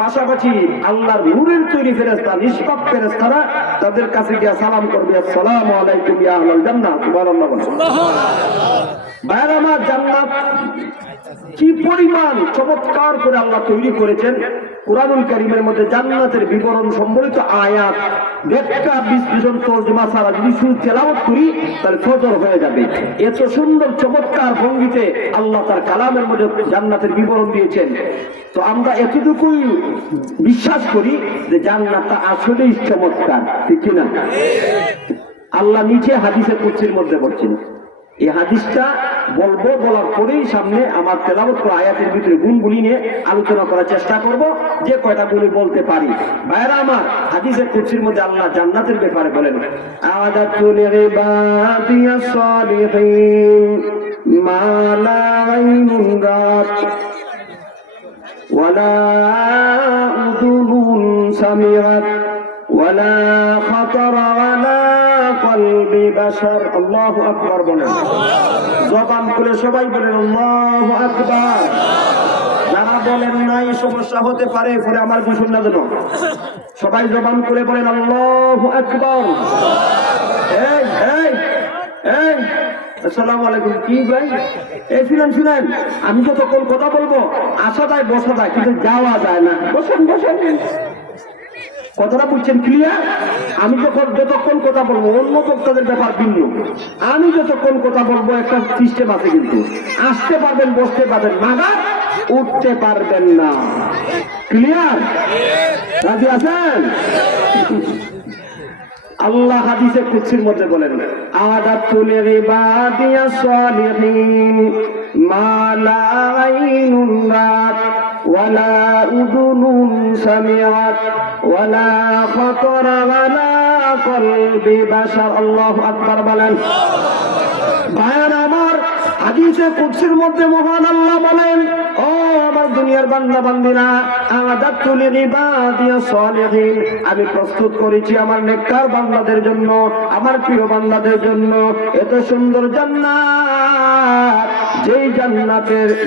পাশাপাশি আল্লাহর নূরের তৈরি ফেরেশতা নিষ্পাপ ফেরেশতারা তাদের কাছে গিয়ে সালাম করবে, আসসালামু আলাইকুম ইয়া আহলাল জান্নাহ। সুবহানাল্লাহ। ভাইরা আমার, জান্নাত কি পরিমাণ চমৎকার করে আল্লাহ তৈরি করেছেন। কুরআনুল কারীমের মধ্যে জান্নাতের বিবরণ সম্বলিত আয়াত ব্যাখ্যা বিশ্লেষণ তরজমা ছাড়া যদি শুধু তেলাওয়াত করি তাহলে ফজর হয়ে যাবে। এত সুন্দর চমৎকার ভঙ্গিতে আল্লাহ তার কালামের মধ্যে জান্নাতের বিবরণ দিয়েছেন। তো আমরা এতটুকুই বিশ্বাস করি যে জান্নাতটা আসলেই চমৎকার, ঠিক না? আল্লাহ নিচে হাদিসে কুদসির মধ্যে বলছেন, এই হাদিসটা বলবো, বলার পরেই সামনে আমার তেলাওয়াত করা আয়াতের ভিতরে গুণগুলি নিয়ে আলোচনা করার চেষ্টা করব, যে কয়টা গুলি বলতে পারি। ভাইরা আমার, হাদিসের কুদসির মধ্যে আল্লাহ জান্নাতের ব্যাপারে বলেন, আ'আদাতু লিইবাদিয়াস সালিহিন মা লা আইনুন রাত ওয়ালা উযুনুন সামিআত ওয়ালা খাতারা আলা কলবি বাশার। আল্লাহু আকবার বলেন। জবান খুলে সবাই বলেন আল্লাহু আকবার। যারা বলেন নাই সমস্যা হতে পারে, পরে আমার দূষণ না যেন। সবাই জবান খুলে বলেন আল্লাহু আকবার। এই এই এই আসসালামু আলাইকুম। কি ভাই? এই শুনেন শুনেন, আমি যতক্ষণ কথা বলবো আসা যায় বসা যায়, কিন্তু যাওয়া যায় না। বসেন বসেন। কথাটা বুঝছেন? ক্লিয়ার? আমি যতক্ষণ কথা বলবো, অন্য বক্তাদের ব্যাপার ভিন্ন। আমি যতক্ষণ কথা বলবো একটা সিস্টেম আছে, কিন্তু আসতে পারবেন, বসতে পারবেন, মাগা উঠতে পারবেন না। ক্লিয়ার? রাজি আছেন? আল্লাহ হাদিসে কুদসির মধ্যে বলেন, আ'আদাতু লিইবাদিয়াস সালিহিন মা লা আইনুন রাত ওয়ালা উযুনুন সামিআত ওয়ালা খাতারা আলা কলবি বাশার। আল্লাহু আকবার বলেন। ভাইরা আমার, হাদিসে কুদসির মধ্যে মহান আল্লাহ বলেন, ও আমার দুনিয়ার বান্দা বান্দিরা, আ'আদাতু লিইবাদিয়াস সালিহিন, আমি প্রস্তুত করেছি আমার নেককার বান্দাদের জন্য, আমার প্রিয় বান্দাদের জন্য এত সুন্দর জান্নাত, যেই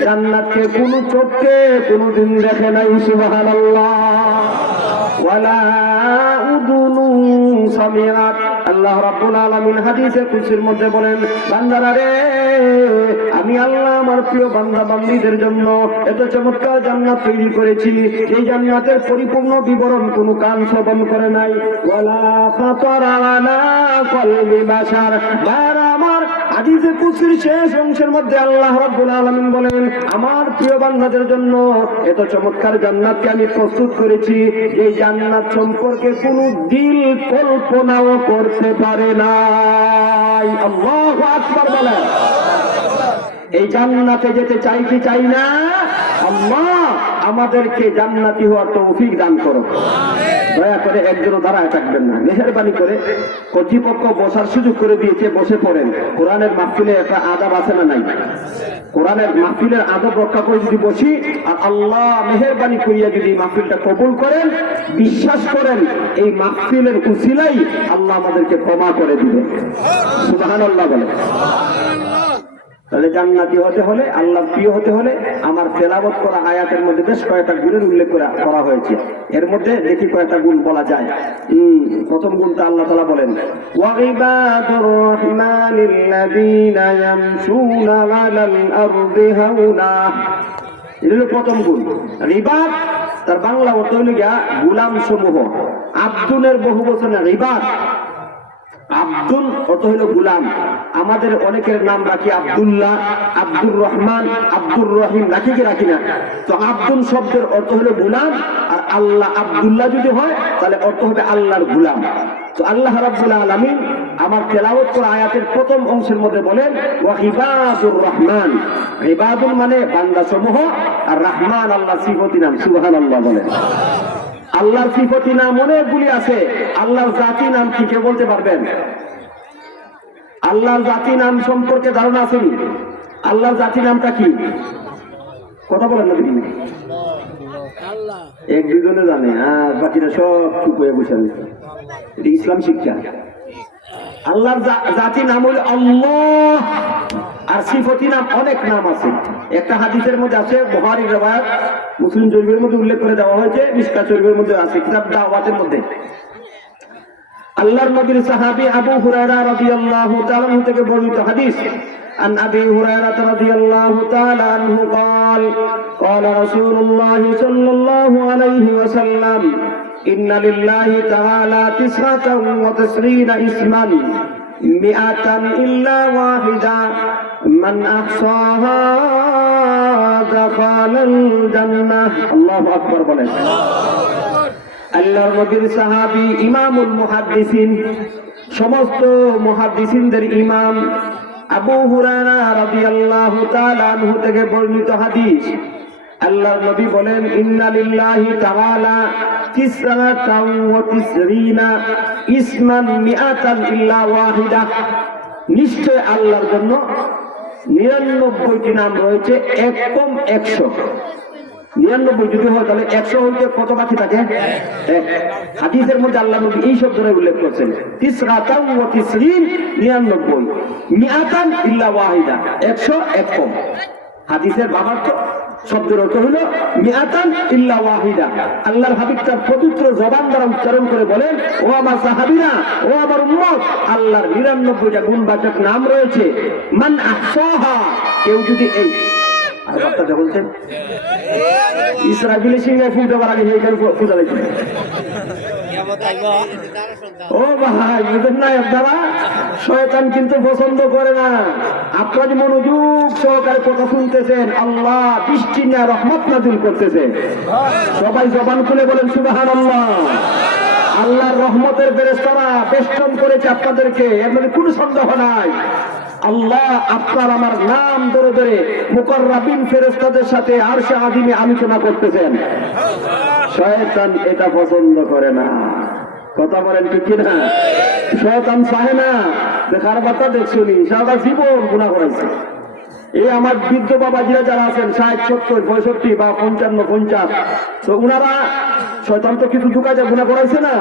জান্নাতকে কোনো চোখে কোনোদিন দেখে নাই। সুবহানাল্লাহ। ওয়ালা উযুনুন সামিআত। আল্লাহ রাব্বুল আলামিন হাদিসে কুদসির মধ্যে বলেন, বান্দারা রে, আমি আল্লাহ আমার প্রিয় বান্দা বান্দীদের জন্য এত চমৎকার জান্নাত তৈরি করেছি, এই জান্নাতের পরিপূর্ণ বিবরণ কোনো কান শ্রবণ করে নাই। ওয়ালা খাতারা আলা কলবি বাশার। ভাইরা আমার, হাদিসে কুদসির শেষ অংশের মধ্যে আল্লাহ রাব্বুল আলামিন বলেন, আমার প্রিয় বান্দাদের জন্য এত চমৎকার জান্নাতকে আমি প্রস্তুত করেছি, এই জান্নাত সম্পর্কে কোনো দিল কল্পনাও করতে পারে নাই। আল্লাহু আকবার বলেন। এই জান্নাতে যেতে চাই কি চাই না? আল্লাহ আমাদেরকে জান্নাতি হওয়ার তৌফিক দান করো। দয়া করে একজনও দাঁড়ায় থাকবেন না, মেহেরবানি করে। কর্তৃপক্ষ বসার সুযোগ করে দিয়েছে, বসে পড়েন। কোরআনের মাহফিলে একটা আদাব আছে না নাই? কোরআনের মাহফিলের আদব রক্ষা করে যদি বসি, আর আল্লাহ মেহেরবানি করিয়া যদি মাহফিলটা কবুল করেন, বিশ্বাস করেন এই মাহফিলের উসিলাই আল্লাহ আমাদেরকে ক্ষমা করে দিবে। সুবহানাল্লাহ বলে। তাহলে জান্নাতি হতে হলে, আল্লাহর প্রিয় হতে হলে আমার তেলাওয়াত করা আয়াতের মধ্যে বেশ কয়েকটা গুণের উল্লেখ করা হয়েছে। এর মধ্যে দেখি কয়েকটা গুণ বলা যায়। প্রথম গুণটা আল্লাহ তাআলা বলেন, ওয়াইবাদুর রহমানিল্লাযীনা ইয়ামশুনা আলাল আরদি হাওনা। এটা হলো প্রথম গুণ। রিবাদ তার বাংলা অর্থ হলো গিয়া গোলাম সমূহ। আব্দুলের বহু বচন রিবাদ। আব্দুল অর্থ হইল গুলাম। আমাদের অনেকের নাম রাখি আব্দুল্লাহ, আব্দুর রহমান, আব্দুর রহিম, রাখি কি রাখি না? তো আব্দুল শব্দের অর্থ হলো গুলাম, আর আল্লাহ আব্দুল্লাহ যদি হয় তাহলে অর্থ হবে আল্লাহর গুলাম। তো আল্লাহ রাব্বুল আলামিন আমার তেলাওয়াত করা আয়াতের প্রথম অংশের মধ্যে বলেন ওয়া ইবাদুর রহমান। ইবাদুল মানে বান্দা সমূহ, আর রহমান আল্লাহ সিফতি নাম। সুবহানাল্লাহ বলেন। আল্লাহর সিফতি নাম অনেকগুলি আছে। আল্লাহর জাতি নাম কি কে বলতে পারবেন? আল্লাহর জাতি নাম সম্পর্কে ধারণা আছে নি? আল্লাহর জাতি নামটা কি? কথা বলেন না দিদি। এক দুজনে জানে, আর বাকিরা সব চুপ হয়ে বসে আছে। এটা ইসলাম শিক্ষা। আল্লাহর জাতি নাম হল আল্লাহ, আর সিফতি নাম অনেক নাম আছে। একটা হাদিসের মধ্যে আছে, বুখারীর riwayat, মুসলিম শরীফের মধ্যে উল্লেখ করে দেওয়া হয়েছে, মিশকাত শরীফের মধ্যে আছে, কিতাব দাওয়াতের মধ্যে। আল্লাহর নবীর সাহাবী আবু হুরায়রা রাদিয়াল্লাহু তাআলা থেকে বর্ণিত হাদিস। عن أبي هريرة رضي الله تعالى عنه قال قال رسول الله صلى الله عليه وسلم إن لله تعالى 99 اسما 100 إلا واحدا من أحصاها دخل الجنة الله أكبر বলেন। আল্লাহর নবীর সাহাবী ইমামুল মুহাদ্দিসিন, সমস্ত মুহাদ্দিসিনদের ইমাম আবু হুরায়রা রাদিয়াল্লাহু তাআলা আনহু থেকে বর্ণিত হাদিস। আল্লাহর নবী বলেন ইন্না লিল্লাহি তাআলা 99 ইসমান 100 ইল্লা ওয়াহিদা। নিশ্চয় আল্লাহর জন্য 99টি নাম রয়েছে, এক কম 100। 99 যদি হয় তাহলে 100 হইতে কত বাকি থাকে? এক। হাদিসের মধ্যে আল্লাহ নবী এই শব্দটা উল্লেখ করেছেন, 99 মিআতান ইল্লা ওয়াহিদা, 100 এক কম। হাদিসের ভাবার্থ শব্দের অর্থ হলো মিআতান ইল্লা ওয়াহিদা। আল্লাহর হাবিব তার পবিত্র জবান দ্বারা উচ্চারণ করে বলেন, ও আমার সাহাবীরা, ও আমার উম্মত, আল্লাহর 99টা গুণবাচক নাম রয়েছে। মান আহসাহা, কেউ যদি এই আর বার্তাটা বলছেন ইসরাফিলের সিংহে ফুল দেওয়ার আগে এইখানে পূজা লাগছে। ও ভাই, বুঝেন না আপনারা, শয়তান কিন্তু পছন্দ করে না। আপনারা মনোযোগ সহকারে কথা শুনতেছেন, আল্লাহ বৃষ্টি না রহমত নাযিল করতেছে। সবাই জবান খুলে বলেন সুবহানাল্লাহ। আল্লাহর রহমতের ফেরেশতারা বেষ্টন করেছে আপনাদেরকে, এর মধ্যে কোনো সন্দেহ নাই। আল্লাহ আপনার আমার নাম ধরে ধরে মুকাররাবিন ফেরেশতাদের সাথে আরশে আযিমে আলোচনা করতেছেন। শয়তান এটা পছন্দ করে না। কথা বলেন ঠিক কিনা? শয়তান চায় না দেখার বার্তা দেখছুনি, সারা জীবন গুনাহ করেছে। এই আমার বৃদ্ধ বাবাজিরা যারা আছেন 60, 70, 65 বা 55, 50, তো উনারা শয়তান তো কিছু ঢুকাতে গুনাহ করাইছে না।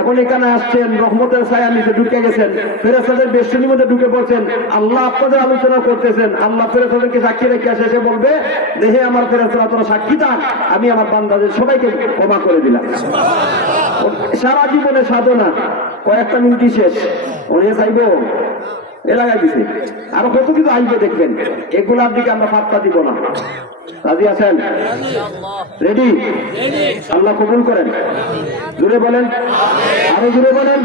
এখন এখানে আসছেন, রহমতের ছায়া নিচে ঢুকে গেছেন, ফেরেশতাদের বেষ্টনীর মধ্যে ঢুকে পড়ছেন, আল্লাহ আপনাদের আলোচনা করতেছেন। আল্লাহ ফেরেশতাদেরকে সাক্ষী রেখে শেষে বলবে, দেখে আমার ফেরেশতারা তোরা সাক্ষী দান, আমি আমার বান্দাদের সবাইকে ক্ষমা করে দিলাম। সারা জীবনে সাধনা কয়েকটা মিনিটই শেষ, উনি চাইব এলাকায় দিছে, আরো কত কিছু আসবে দেখবেন। এগুলার দিকে আমরা পাত্তা দিব না। রাজি আছেন? রেডি? আল্লাহ কবুল করেন। জুড়ে বলেন, আরো জুড়ে বলেন।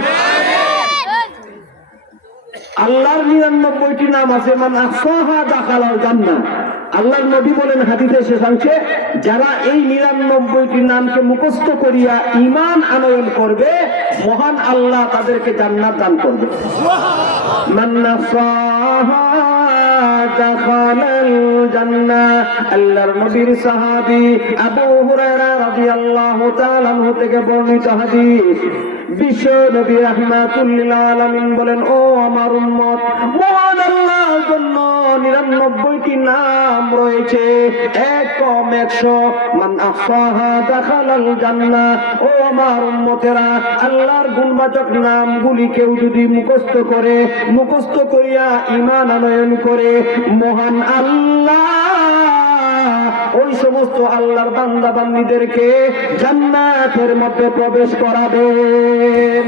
আল্লাহর 99টি নাম আছে, মান আহসাহা দাখালাল জান্নাহ। আল্লাহর নবী বলেন হাদিসের শেষাংশে, যারা এই 99টি নামকে মুখস্থ করিয়া ঈমান আনয়ন করবে, মহান আল্লাহ তাদেরকে জান্নাত দান করবে। মান আহসাহা দাখালাল জান্নাহ। আল্লাহর নবীর সাহাবী আবু হুরায়রা রাদিয়াল্লাহু তাআলা আনহু থেকে বর্ণিত হাদিস। বিশ্ব নবী রাহমাতুল লিল আলামিন বলেন, ও আমার উম্মত, মহান আল্লাহ আল্লাহর জন্য 99টি নাম রয়েছে, এক কম 100। মান আহসাহা দাখালাল জান্নাহ। ও আমার উম্মতেরা, আল্লাহর গুণবাচক নামগুলি কেউ যদি মুখস্থ করিয়া ঈমান আনয়ন করে, মহান আল্লাহ ওই সমস্ত আল্লাহর বান্দা বান্দীদেরকে জান্নাতের মধ্যে প্রবেশ করাবেন।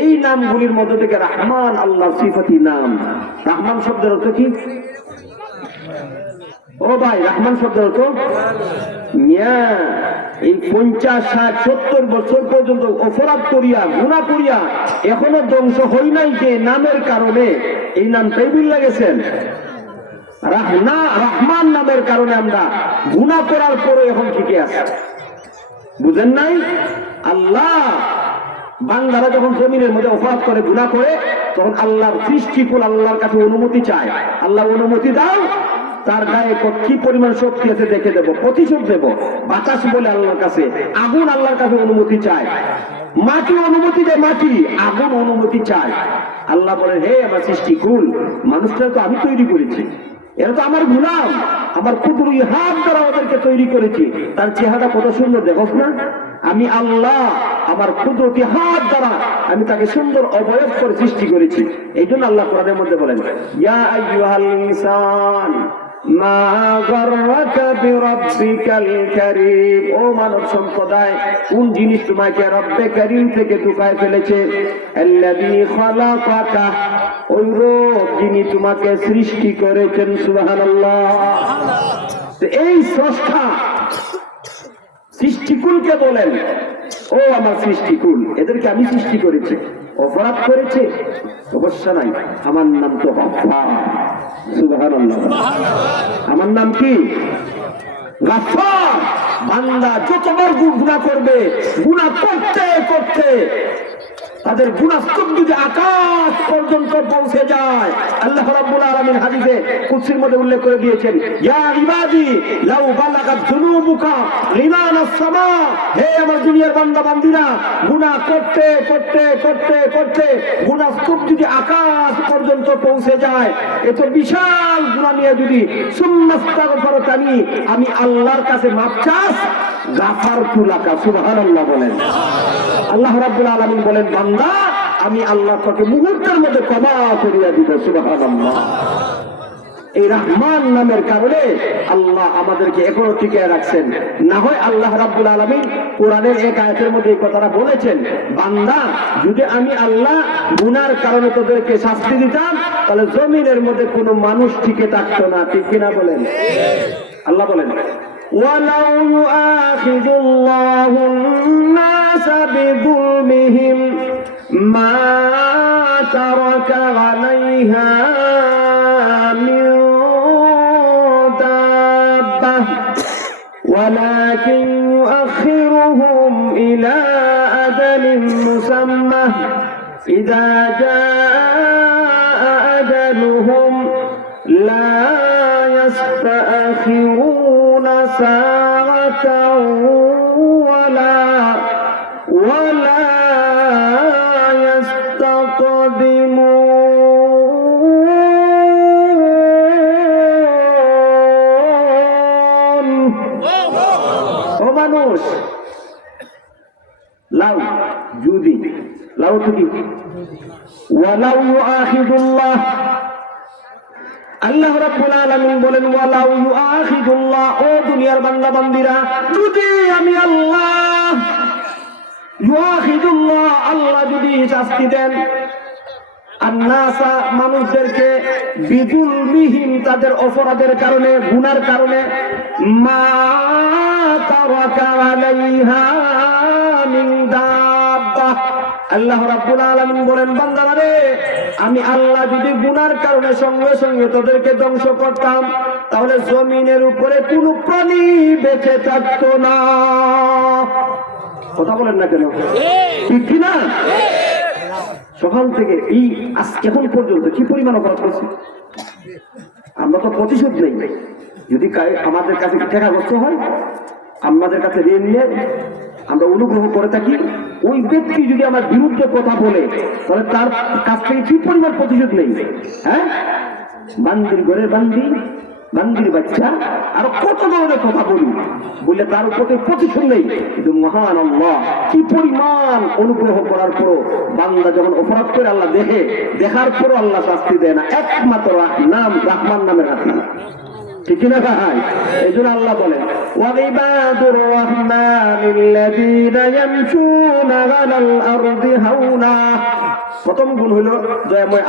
এই নামগুলির মধ্যে থেকে রহমান আল্লাহর সিফাতি নাম। রহমান শব্দের অর্থ কি? ও ভাই, রহমান শব্দের অর্থ এই 50, 60, 70 বছর পর্যন্ত অপরাধ করিয়া গুনাহ করিয়া এখনো ধ্বংস হই নাই যে নামের কারণে, এই নামটাই ভুলে গেছেন। রহমান নামের কারণে আমরা গুনাহ করার পরে এখন ঠিকই আছে, বুঝেন নাই? আল্লাহ বান্দারা যখন জমিনের মধ্যে অপরাধ করে গুনাহ করে, তখন আল্লাহর সৃষ্টিকুল আল্লাহর কাছে অনুমতি চায়, আল্লাহ অনুমতি দাও, তার গায়ে কি পরিমাণ শক্তি আছে দেখে দেব, প্রতিশোধ দেব। বাতাস বলে আল্লাহর কাছে, আগুন আল্লাহর কাছে অনুমতি চায়, মাটি অনুমতি দেয়, মাটি আগুন অনুমতি চায়। আল্লাহ বলে, হে আমার সৃষ্টিকুল, মানুষটা তো আমি তৈরি করেছি, এরা তো আমার গোলাম, আমার কুদরতি হাত দ্বারা ওদেরকে তৈরি করেছি, তার চেহারা কত সুন্দর দেখোস না? আমি আল্লাহ আমার কুদরতি হাত দ্বারা আমি তাকে সুন্দর অবয়ব করে সৃষ্টি করেছি। এই জন্য আল্লাহ কোরআনের মধ্যে বলেন, ইয়া আইয়ুহাল ইনসান মা গাররাকা বিরাব্বিকাল কারীম। ও মানব সম্প্রদায়, কোন জিনিস তোমাকে রব্বে কারীম থেকে ঢুকায় ফেলেছে? আল্লাযী খালাকাকা, ওই রব যিনি তোমাকে সৃষ্টি করেছেন। সুবহানাল্লাহ। এই স্রষ্টা সৃষ্টিকুলকে বলেন, ও আমার সৃষ্টিকুল, এদেরকে আমি সৃষ্টি করেছি, অপরাধ করেছে? অবশ্য নাই, আমার নাম তো গফফার। সুবহানাল্লাহ। আমার নাম কি? গফফার। বান্দা যতবার গুনাহ করবে, গুনাহ করতে করতে তাদের গুনাহস্তব যদি আকাশ পর্যন্ত পৌঁছে যায়, আল্লাহ রাব্বুল আলামিন হাদিসে কুদসির মধ্যে উল্লেখ করে দিয়েছেন, ইয়া ইবাদি লাউ বালাগাত যুনুবুকা গিনানাস সামা। হে আমার দুনিয়ার বান্দা বান্দীরা, গুনাহ করতে করতে করতে করতে গুনাহস্তব যদি আকাশ পর্যন্ত পৌঁছে যায়, এত বিশাল গুনাহ নিয়ে যদি সুন্নাস্তাগফারতানি, আমি আল্লাহর কাছে মাফ চাস, গাফারতু লাকা। সুবহানাল্লাহ বলেন। আল্লাহ রাব্বুল আলামিন বলেন, বান্দা আমি আল্লাহ তোকে মুহূর্তের মধ্যে ক্ষমা করিয়া দিব। সুবহানাল্লাহ। এই রহমান নামের কারণে আল্লাহ আমাদেরকে এখনো টিকিয়ে রাখছেন। না হয় আল্লাহ রাব্বুল আলামিন কোরআনের এক আয়াতের মধ্যে এই কথাটা বলেছেন, বান্দা যদি আমি আল্লাহ গুনার কারণে তোদেরকে শাস্তি দিতাম, তাহলে জমিনের মধ্যে কোনো মানুষ টিকে থাকতো না। ঠিক কিনা বলেন? আল্লাহ বলেন, وَلَوْ يُؤَاخِذُ اللَّهُ النَّاسَ بِظُلْمِهِمْ مَا تَرَكَ عَلَيْهَا مِنْ دَابَّةٍ وَلَكِنْ يُؤَخِّرُهُمْ إِلَى أَجَلٍ مُّسَمًّى إِذَا جَاءَ أَجَلُهُمْ لَا يَسْتَأْخِرُونَ سَاعَةً ولا يستقدمون। ও মানুষ, লাউ যদি, লাউ কি? ওয়ালাউ ইউআখিদুল্লাহ, আল্লাহ রাব্বুল আলামিন বলেন, ওয়ালাউ ইউআখিদুল্লাহ, ও দুনিয়ার বান্দা বান্দীরা, যদি আমি আল্লাহ, ইউআখিদুল্লাহ, আল্লাহ যদি শাস্তি দেন, আন্নাসা, মানুষদেরকে, বিজুলমিহিম, তাদের অপরাধের কারণে, গুনার কারণে, মা তারাকা আলাইহা মিন দাব্বাহ, আল্লাহ রাব্বুল আলামিন বলেন, বান্দারা রে, আমি আল্লাহ যদি গুনার কারণে সঙ্গে সঙ্গে তোদেরকে ধ্বংস করতাম, তাহলে জমিনের উপরে কোনো প্রাণী বেঁচে থাকতো না। কথা বলেন না কেন? ঠিক কিনা? সকাল থেকে এই এখন পর্যন্ত কি পরিমাণ অপরাধ করছি আমরা, তো প্রতিশোধ নেই। যদি আমাদের কাছে টাকাগ্রস্ত হয়, আমাদের কাছে ঋণ নিয়ে আমরা অনুগ্রহ করে থাকি, ওই ব্যক্তি যদি আমার বিরুদ্ধে কথা বলে তাহলে তার কাছ থেকে কি পরিমাণ প্রতিশোধ নেই? হ্যাঁ, বান্দির ঘরের বান্দির বাচ্চা আর কত ধরনের কথা বললে তার উপর প্রতিশোধ নেই। কিন্তু মহান আল্লাহ কি পরিমাণ অনুগ্রহ করার পরও বান্দা যখন অপরাধ করে আল্লাহ দেখার পরও আল্লাহ শাস্তি দেয় না, একমাত্র নাম রহমান নামের হাতে। ঠিক না ভাই? এই জন্য আল্লাহ বলেন ওয়াইবাদুর রহমানিল্লাযীনা ইয়ামশুনা আলাল আরদি হাওনা। প্রথম গুণ হইল দয়াময়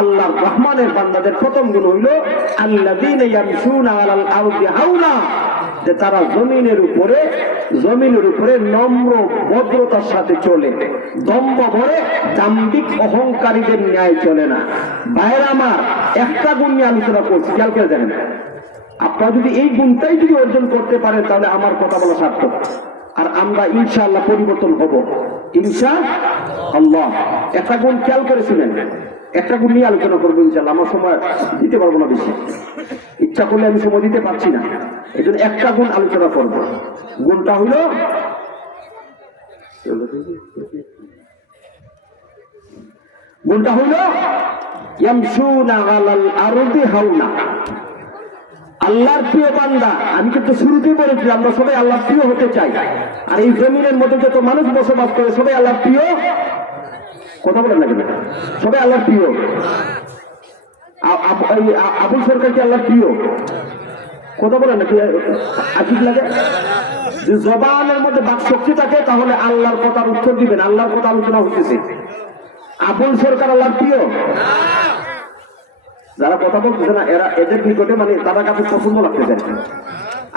আল্লাহর রহমানের বান্দাদের প্রথম গুণ হইল আল্লাযীনা ইয়ামশুনা আলাল আরদি হাওনা, যে তারা জমিনের উপরে নম্র ভদ্রতার সাথে চলে, দম্ভ ভরে দাম্ভিক অহংকারীদের ন্যায় চলে না। ভাইয়েরা আমার, একটা গুণ নিয়ে আলোচনা করছি, খেয়াল করে দেখেন। আপনারা যদি এই গুণটাই যদি অর্জন করতে পারেন তাহলে আমার কথা বলা সার্থক। আর আমরা ইনশাআল্লাহ পরিবর্তন হব, ইনশাআল্লাহ। একটা গুণ খেয়াল করে শুনেন, একটা গুণ নিয়ে আলোচনা করবো ইনশাআল্লাহ। আমার সময় দিতে পারবো না বেশি, ইচ্ছা করলে আমি সময় দিতে পারছি না, এই জন্য একটা গুণ আলোচনা করবো। গুণটা হইল ইয়ামশুনা আলাল আরদি হাওনা। আল্লাহর প্রিয় বান্দা, আমি কিন্তু শুরুতেই বলেছি আমরা সবাই আল্লাহর প্রিয় হতে চাই। আর এই জমিনের মধ্যে যত মানুষ বসবাস করে সবাই আল্লাহর প্রিয়। কথা বলেন না কেন? সবাই আল্লাহর প্রিয়। আবুল সরকার কি আল্লাহর প্রিয়? কথা বলেন নাকি? আকিব লাগে? যদি জবানের মধ্যে বাক শক্তি থাকে তাহলে আল্লাহর কথার উত্তর দিবেন। আল্লাহর কথা আলোচনা হইতেছে। আবুল সরকার আল্লাহর প্রিয়? যারা কথা বলতেছে না এদের নিকটে মানে তাদের কাছে পছন্দ লাগতেছে।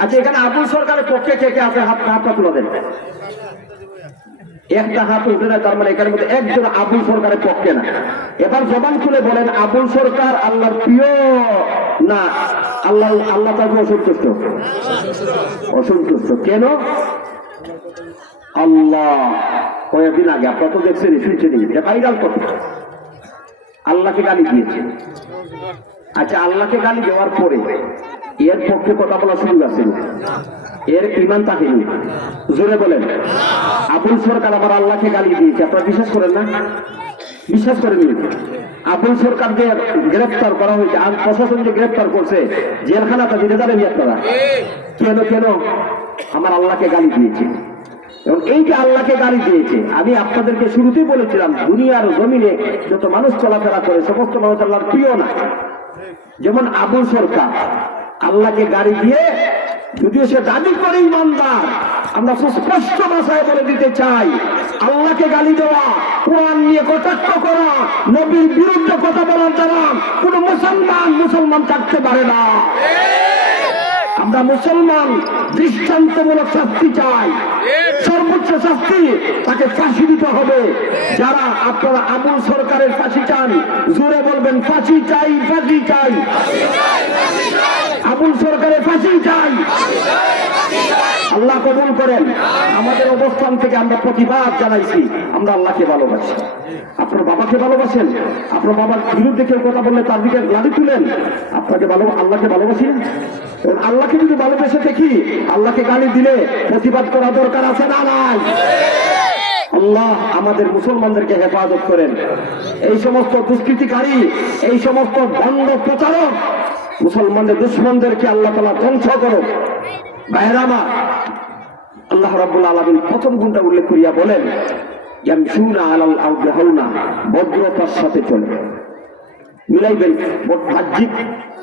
আচ্ছা, এখানে আবুল সরকারের পক্ষে কে কে আছে? হাতটা তুলে দেন। একটা হাত উঠে না, তার মানে এখানের মধ্যে একজন আবুল সরকারের পক্ষে না। এবার জবান খুলে বলেন, আবুল সরকার আল্লাহর প্রিয় না আল্লাহ তাকে অসন্তুষ্ট? কেন? আল্লাহ কয়েকদিন আগে আপনারা তো দেখছেন, শুনছেন, ভাইরাল কথা, আল্লাহকে গালি দিয়েছে। আচ্ছা, আল্লাহকে গালি দেওয়ার পরে এর পক্ষে কথা বলা শুরু আছে, এর ইমান তাকেনি? জোরে বলেন। আবুল সরকার আবার আল্লাহকে গালি দিয়েছে, আপনারা বিশ্বাস করেন না? বিশ্বাস করেননি? আবুল সরকারকে গ্রেফতার করা হয়েছে, আর প্রশাসন যে গ্রেফতার করছে জেলখানাটা দিতে জানেন আপনারা? কেন? আমার আল্লাহকে গালি দিয়েছে। এবং এই যে আল্লাহকে গালি দিয়েছে, আমি আপনাদেরকে শুরুতেই বলেছিলাম দুনিয়ার জমিনে যত মানুষ চলাফেরা করে সমস্ত মানুষ আল্লাহর প্রিয় না। যেমন আবুল সরকার আল্লাহকে গালি দিয়ে, যদিও সে দাবি করে ইমানদার, আমরা সুস্পষ্ট ভাষায় বলে দিতে চাই, আল্লাহকে গালি দেওয়া, কোরআন নিয়ে কটাক্ষ করা, নবীর বিরুদ্ধে কথা বলার দ্বারা কোন মুসলমান থাকতে পারে না। আমরা মুসলমান দৃষ্টান্তমূলক শাস্তি চাই, সর্বোচ্চ শাস্তি, তাকে ফাঁসি দিতে হবে। যারা আপনারা আবুল সরকারের ফাঁসি চান, জোরে বলবেন ফাঁসি চাই, ফাঁসি চাই। আবুল সরকারের ফাঁসি চাই। আল্লাহ কবুল করেন। আমাদের অবস্থান থেকে আমরা প্রতিবাদ জানাইছি, আমরা আল্লাহকে ভালোবাসি। আপনার বাবাকে ভালোবাসেন? আপনার বাবার বিরুদ্ধে কেউ কথা বললে তার দিকে লাঠি তুলেন? আপনাকে আল্লাহকে ভালোবাসি। আল্লাহকে যদি ভালোবেসে দেখি, আল্লাহকে গালি দিলে প্রতিবাদ করা দরকার আছে না নাই? আল্লাহ আমাদের মুসলমানদেরকে হেফাজত করেন। এই সমস্ত দুষ্কৃতিকারী, এই সমস্ত ভণ্ড প্রচারক, মুসলমানদের দুশ্মনদেরকে আল্লাহ তাআলা ধ্বংস করো। ভাইয়েরা আমার, আল্লাহ রাব্বুল আলামিন প্রথম গুণটা উল্লেখ করিয়া বলেন ইয়ামশুনা আলাল আরদি হাওনা, ভদ্রতার সাথে চলে। মিলাইবেন বাহ্যিক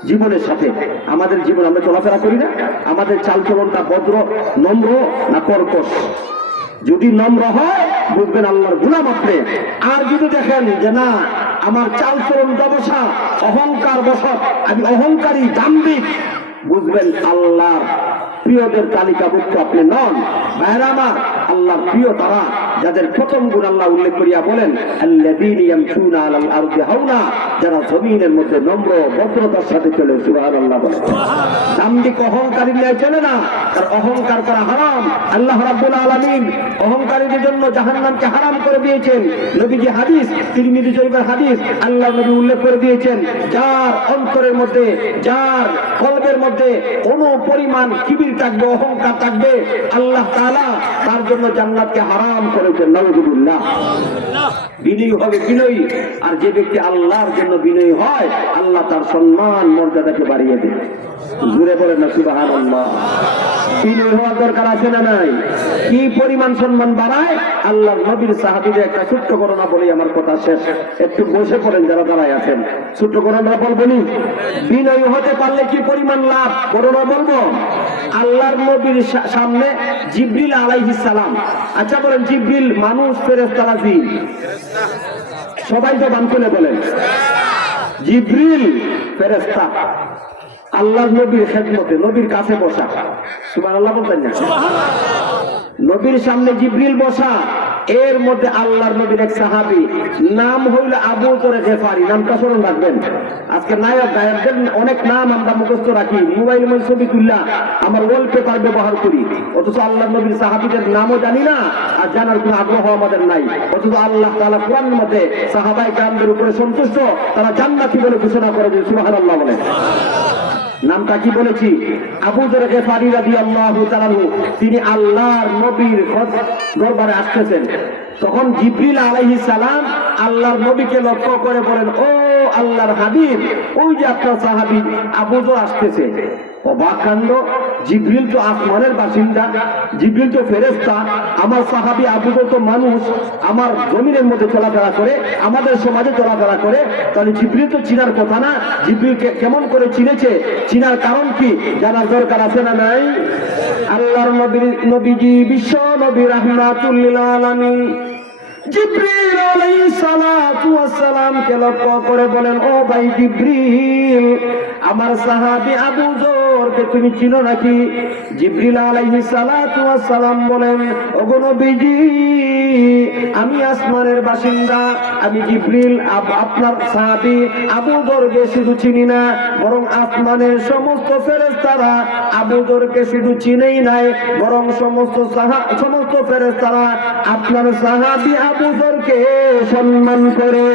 জীবনের সাথে আমাদের জীবন। আমরা চলাফেরা করি না, আমাদের চালচলনটা ভদ্র, নম্র না কর্কশ? যদি নম্র হয় বুঝবেন আল্লাহর গোলাম আপনি। আর যদি দেখেন যে না, আমার চালচলন ব্যবসা অহংকার বশত, আমি অহংকারী, দাম্ভিক, বুঝবেন আল্লাহর প্রিয়দের তালিকাভুক্ত আপনি নন। ভাইরা আমার, আল্লাহর প্রিয় তারা যাদের প্রথম গুণ আল্লাহ উল্লেখ করিয়া বলেন আল্লাযীনা ইয়ামশুনা আলাল আরদি হাওনা, যারা জমিনের মধ্যে নম্র ভদ্রতার সাথে চলে। সুবহানাল্লাহ বলে। দাম্ভিক অহংকারী নিয়ে চলে না, তার অহংকার করা হারাম। আল্লাহ রাব্বুল আলামিন অহংকারীদের জন্য জাহান্নামকে হারাম করে দিয়েছেন। নবীজি হাদিস, তিরমিজি শরীফের হাদিস, আল্লাহ নবী উল্লেখ করে দিয়েছেন, যার অন্তরের মধ্যে, যার কলবের মধ্যে কোনো পরিমাণ কিবির থাকবে, অহংকার থাকবে, আল্লাহ তাআলা তার জন্য জান্নাতকে হারাম করে বলছেন নাউযুবিল্লাহ। বিনয়ী হবে বিনয়ী, আর যে ব্যক্তি আল্লাহর জন্য বিনয়ী হয় আল্লাহ তার সম্মান মর্যাদাকে বাড়িয়ে দেয়। জুড়ে বলেন না সুবহানাল্লাহ। বিনয়ী হওয়ার দরকার আছে না নাই? কি পরিমাণ সম্মান বাড়ায় আল্লাহর নবীর সাহাবীদের একটা ছোট্ট ঘটনা বলি, আমার কথা শেষ। একটু বসে পড়েন যারা দাঁড়ায় আছেন, ছোট্ট ঘটনা বলবেনি। বিনয়ী হতে পারলে কি পরিমাণ লাভ ঘটনা বলবো। আল্লাহর নবীর সামনে জিবরিল আলাইহিস সালাম, আচ্ছা বলেন জিবরিল মানুষ ফেরেশতা না জিন? সবাই তো বান খুলে বলেন। জিবরিল ফেরেশতা আল্লাহর নবীর খেদমতে নবীর কাছে বসা, সুবহানাল্লাহ বলতেন না? নবীর সামনে জিবরিল বসা, এর মধ্যে আল্লাহর নবীর এক সাহাবী নাম হইল আবু যর গিফারি। নামটা স্মরণ রাখবেন। আজকে নায়ক গায়কদের অনেক নাম আমরা মুখস্থ রাখি, মোবাইল মধ্যে ছবি তুললা আমার ওয়ালপেপার ব্যবহার করি, অথচ আল্লাহর নবীর সাহাবীদের নামও জানি না আর জানার কোনো আগ্রহ আমাদের নাই। অথচ আল্লাহ তাআলা কোরআনের মধ্যে সাহাবায়ে কেরামদের উপরে সন্তুষ্ট, তারা জান্নাতি বলে ঘোষণা করে যে সুবহানাল্লাহ বলেন। নামটা কি বলেছি? আবু যর গিফারি রাদিয়াল্লাহু তাআলা আনহু। তিনি আল্লাহর নবীর দরবারে আসতেছেন, তখন জিবরিল আলাইহিস সালাম আল্লাহর নবীকে লক্ষ্য করে বলেন, ও আল্লাহর হাবিব, ওই যে আপনার সাহাবী আবু যর আসতেছে। অবাক কাণ্ড, জিবরিল তো আসমানের বাসিন্দা, জিবরিল তো ফেরেশতা, আমার সাহাবী আবু যর তো মানুষ, আমার জমিনের মধ্যে চলাফেরা করে, আমাদের সমাজে চলাফেরা করে, তাহলে জিবরিল তো চিনার কথা না? জিবরিলকে কেমন করে চিনেছে? চিনার কারণ কি জানার দরকার আছে না নাই? আল্লাহর নবীজি বিশ্ব নবী রাহমাতুল লিল আলামিন জিবরিল আলাইহিস সালাতু ওয়াস সালাম কে লক্ষ্য করে বলেন, ও ভাই জিবরিল, আমার সাহাবী আবু যরকে তুমি চিনো নাকি? জিবরিল আলাইহিস সালাতু ওয়াস সালাম বলেন, ওগো নবীজি, আমি আসমানের বাসিন্দা, আমি জিবরিল আপনার সাহাবী আবু যরকে শুধু চিনি না, বরং আসমানের সমস্ত ফেরেশতারা আবু যরকে শুধু চিনেই নাই, বরং সমস্ত ফেরেশতারা আপনার সাহাবী আবু যরকে সম্মান করে।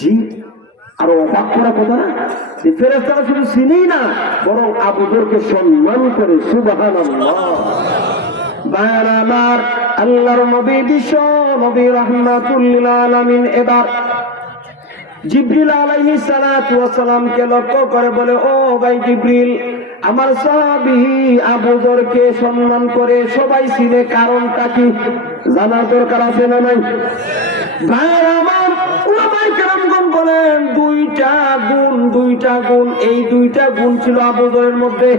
জি, আরো অবাক করা কথা না যে ফেরেশতারা শুধু চিনেই না, বরং আবু যরকে সম্মান করে। সুবহানাল্লাহ। বায়ান আমার আল্লাহর নবী বিশ্ব নবী রাহমাতুল লিল আলামিন এবার জিবরিল আলাইহিস সালাতু ওয়াস সালামকে লক্ষ্য করে বলে, ও ভাই জিবরিল, আমার সাহাবী আবু যরকে সম্মান করে সবাই চিনে, কারণটা কি জানার দরকার আছে না নাই? ভাই আমার উলামায়ে কেরামগণ বলেন দুইটা গুণ, এই দুইটা গুণ ছিল আবু যরের মধ্যে।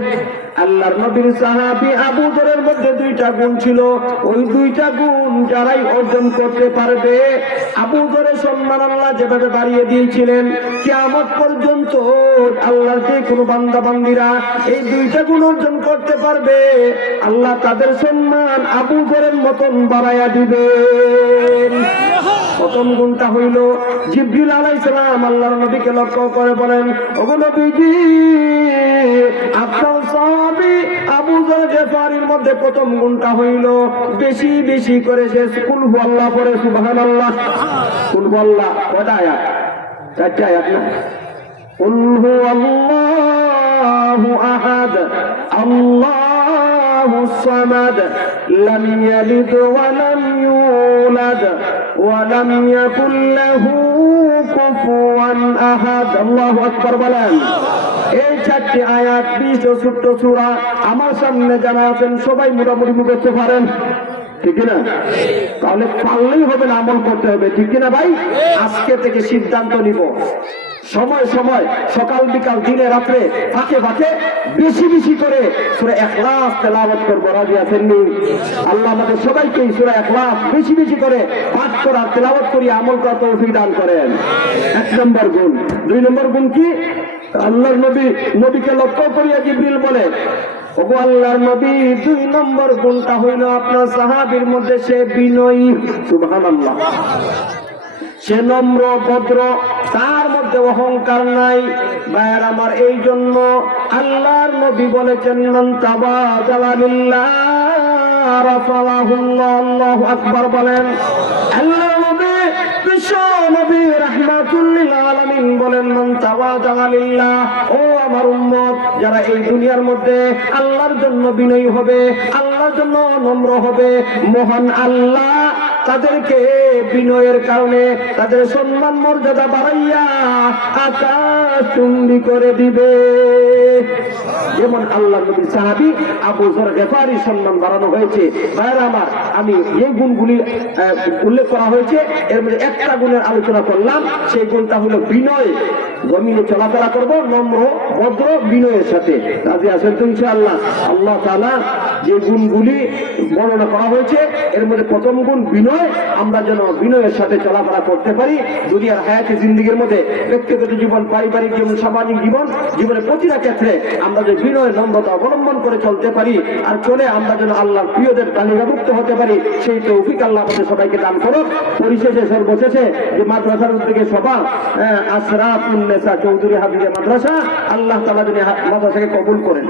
আল্লাহর নবীর সাহাবী আবু যরের মধ্যে দুইটা গুণ ছিল, ওই দুইটা গুণ যারাই অর্জন করতে পারবে, আবু যরের সম্মান আল্লাহ যেভাবে বাড়িয়ে দিয়েছিলেন, কিয়ামত পর্যন্ত আল্লাহর যে কোনো বান্দা বান্দীরা এই দুইটা গুণ অর্জন করতে পারবে, আল্লাহ তাদের সম্মান আবু যরের মতন বাড়াইয়া দিবেন। প্রথম গুণটা হইল জিবরিল আলাইহিস সালাম আল্লাহর নবীকে লক্ষ্য করে বলেন, ওগো নবীজি, আপনার সাহাবী আবু যর গিফারির মধ্যে প্রথম গুণটা হইল বেশি বেশি করে সে কুল হুয়াল্লাহ পড়ে। সুবহানাল্লাহ। কুল হুয়াল্লাহ কয়টা আয়াত? 4টা আয়াত না? কুল হুয়াল্লাহু আহাদ আল্লাহুস সামাদ লাম ইয়ালিদ ওয়া লাম ইউলাদ ওয়া লাম ইয়াকুল লাহু কুফুয়ান আহাদ। আল্লাহু আকবার বলেন। এই 4টি আয়াত 20 ছোট্ট সূরা আমার সামনে জানা আছেন, সবাই মোটামুটি মুখস্থ পারেন, ঠিক না? তাহলে পারলেই হবে না, আমল করতে হবে, ঠিক না ভাই? আজকে থেকে সিদ্ধান্ত নিব, সময় সময় সকাল বিকাল দিনে রাত্রে ফাঁকে ফাঁকে বেশি বেশি করে সূরা ইখলাস তেলাওয়াত করব। রাজি আছেন নি? আল্লাহ আমাদের সবাইকে সূরা ইখলাস বেশি বেশি করে পাঠ করা, তেলাওয়াত করি, আমল করা তৌফিক দান করেন। 1 নম্বর গুণ। 2 নম্বর গুণ কি? আল্লাহর নবীকে লক্ষ্য করিয়া জিবরিল বলে, ওগো আল্লাহর নবী, 2 নম্বর গুণটা হইল আপনার সাহাবীর মধ্যে সে বিনয়ী। সুবহানাল্লাহ। সে নম্র ভদ্র, তার মধ্যে অহংকার নাই। ভাইয়ার আমার, এই জন্য আল্লাহর নবী বলেছেন, মান তাওয়াযা লিল্লাহ রাফাআহুল্লাহ। আল্লাহু আকবার বলেন। আল্লাহর নবী বিশ্ব নবী রাহমাতুল লিল আলামিন বলেন মান তাওয়াদা লিল্লাহ, ও আমার উম্মত যারা এই দুনিয়ার মধ্যে আল্লাহর জন্য বিনয়ী হবে, আল্লাহর জন্য নম্র হবে, মহান আল্লাহ তাদেরকে বিনয়ের কারণে তাদের সম্মান মর্যাদা বাড়াইয়া আকাশ চুম্বি করে দিবে। যেমন আল্লাহ নবীর সাহাবী আবু যর গিফারী সম্মান বাড়ানো হয়েছে। ভাইরা আমার, আমি এই গুণগুলি উল্লেখ করা হয়েছে, এর মধ্যে একটা গুণের আলোচনা করলাম, সেই গুণটা হলো বিনয়। জমিনে চলাফেরা করব নম্র ভদ্র বিনয়ের সাথে। রাজি আছেন তো ইনশাআল্লাহ? আল্লাহ তাআলা যে গুণগুলি বর্ণনা করা হয়েছে এর মধ্যে প্রথম গুণ বিনয়। আমরা যেন বিনয়ের সাথে চলাফেরা করতে পারি দুনিয়ার হায়াতে জিন্দেগীর মধ্যে, ব্যক্তিগত জীবন, পারিবারিক জীবন, সামাজিক জীবন, জীবনের প্রতিটা ক্ষেত্রে আমরা যে বিনয় নম্রতা অবলম্বন করে চলতে পারি আর চলে আমরা যেন আল্লাহর প্রিয়দের তালিকাভুক্ত হতে পারি, সেই তৌফিক আল্লাহ আমাদের সবাইকে দান করুন। পরিশেষে সর্বশেষে যে মাদ্রাসার উদ্যোগে সভা আশরাফুন নেসা চৌধুরী হাফিজা মাদ্রাসা, আল্লাহ তাআলা যিনি মাদ্রাসাকে কবুল করেন।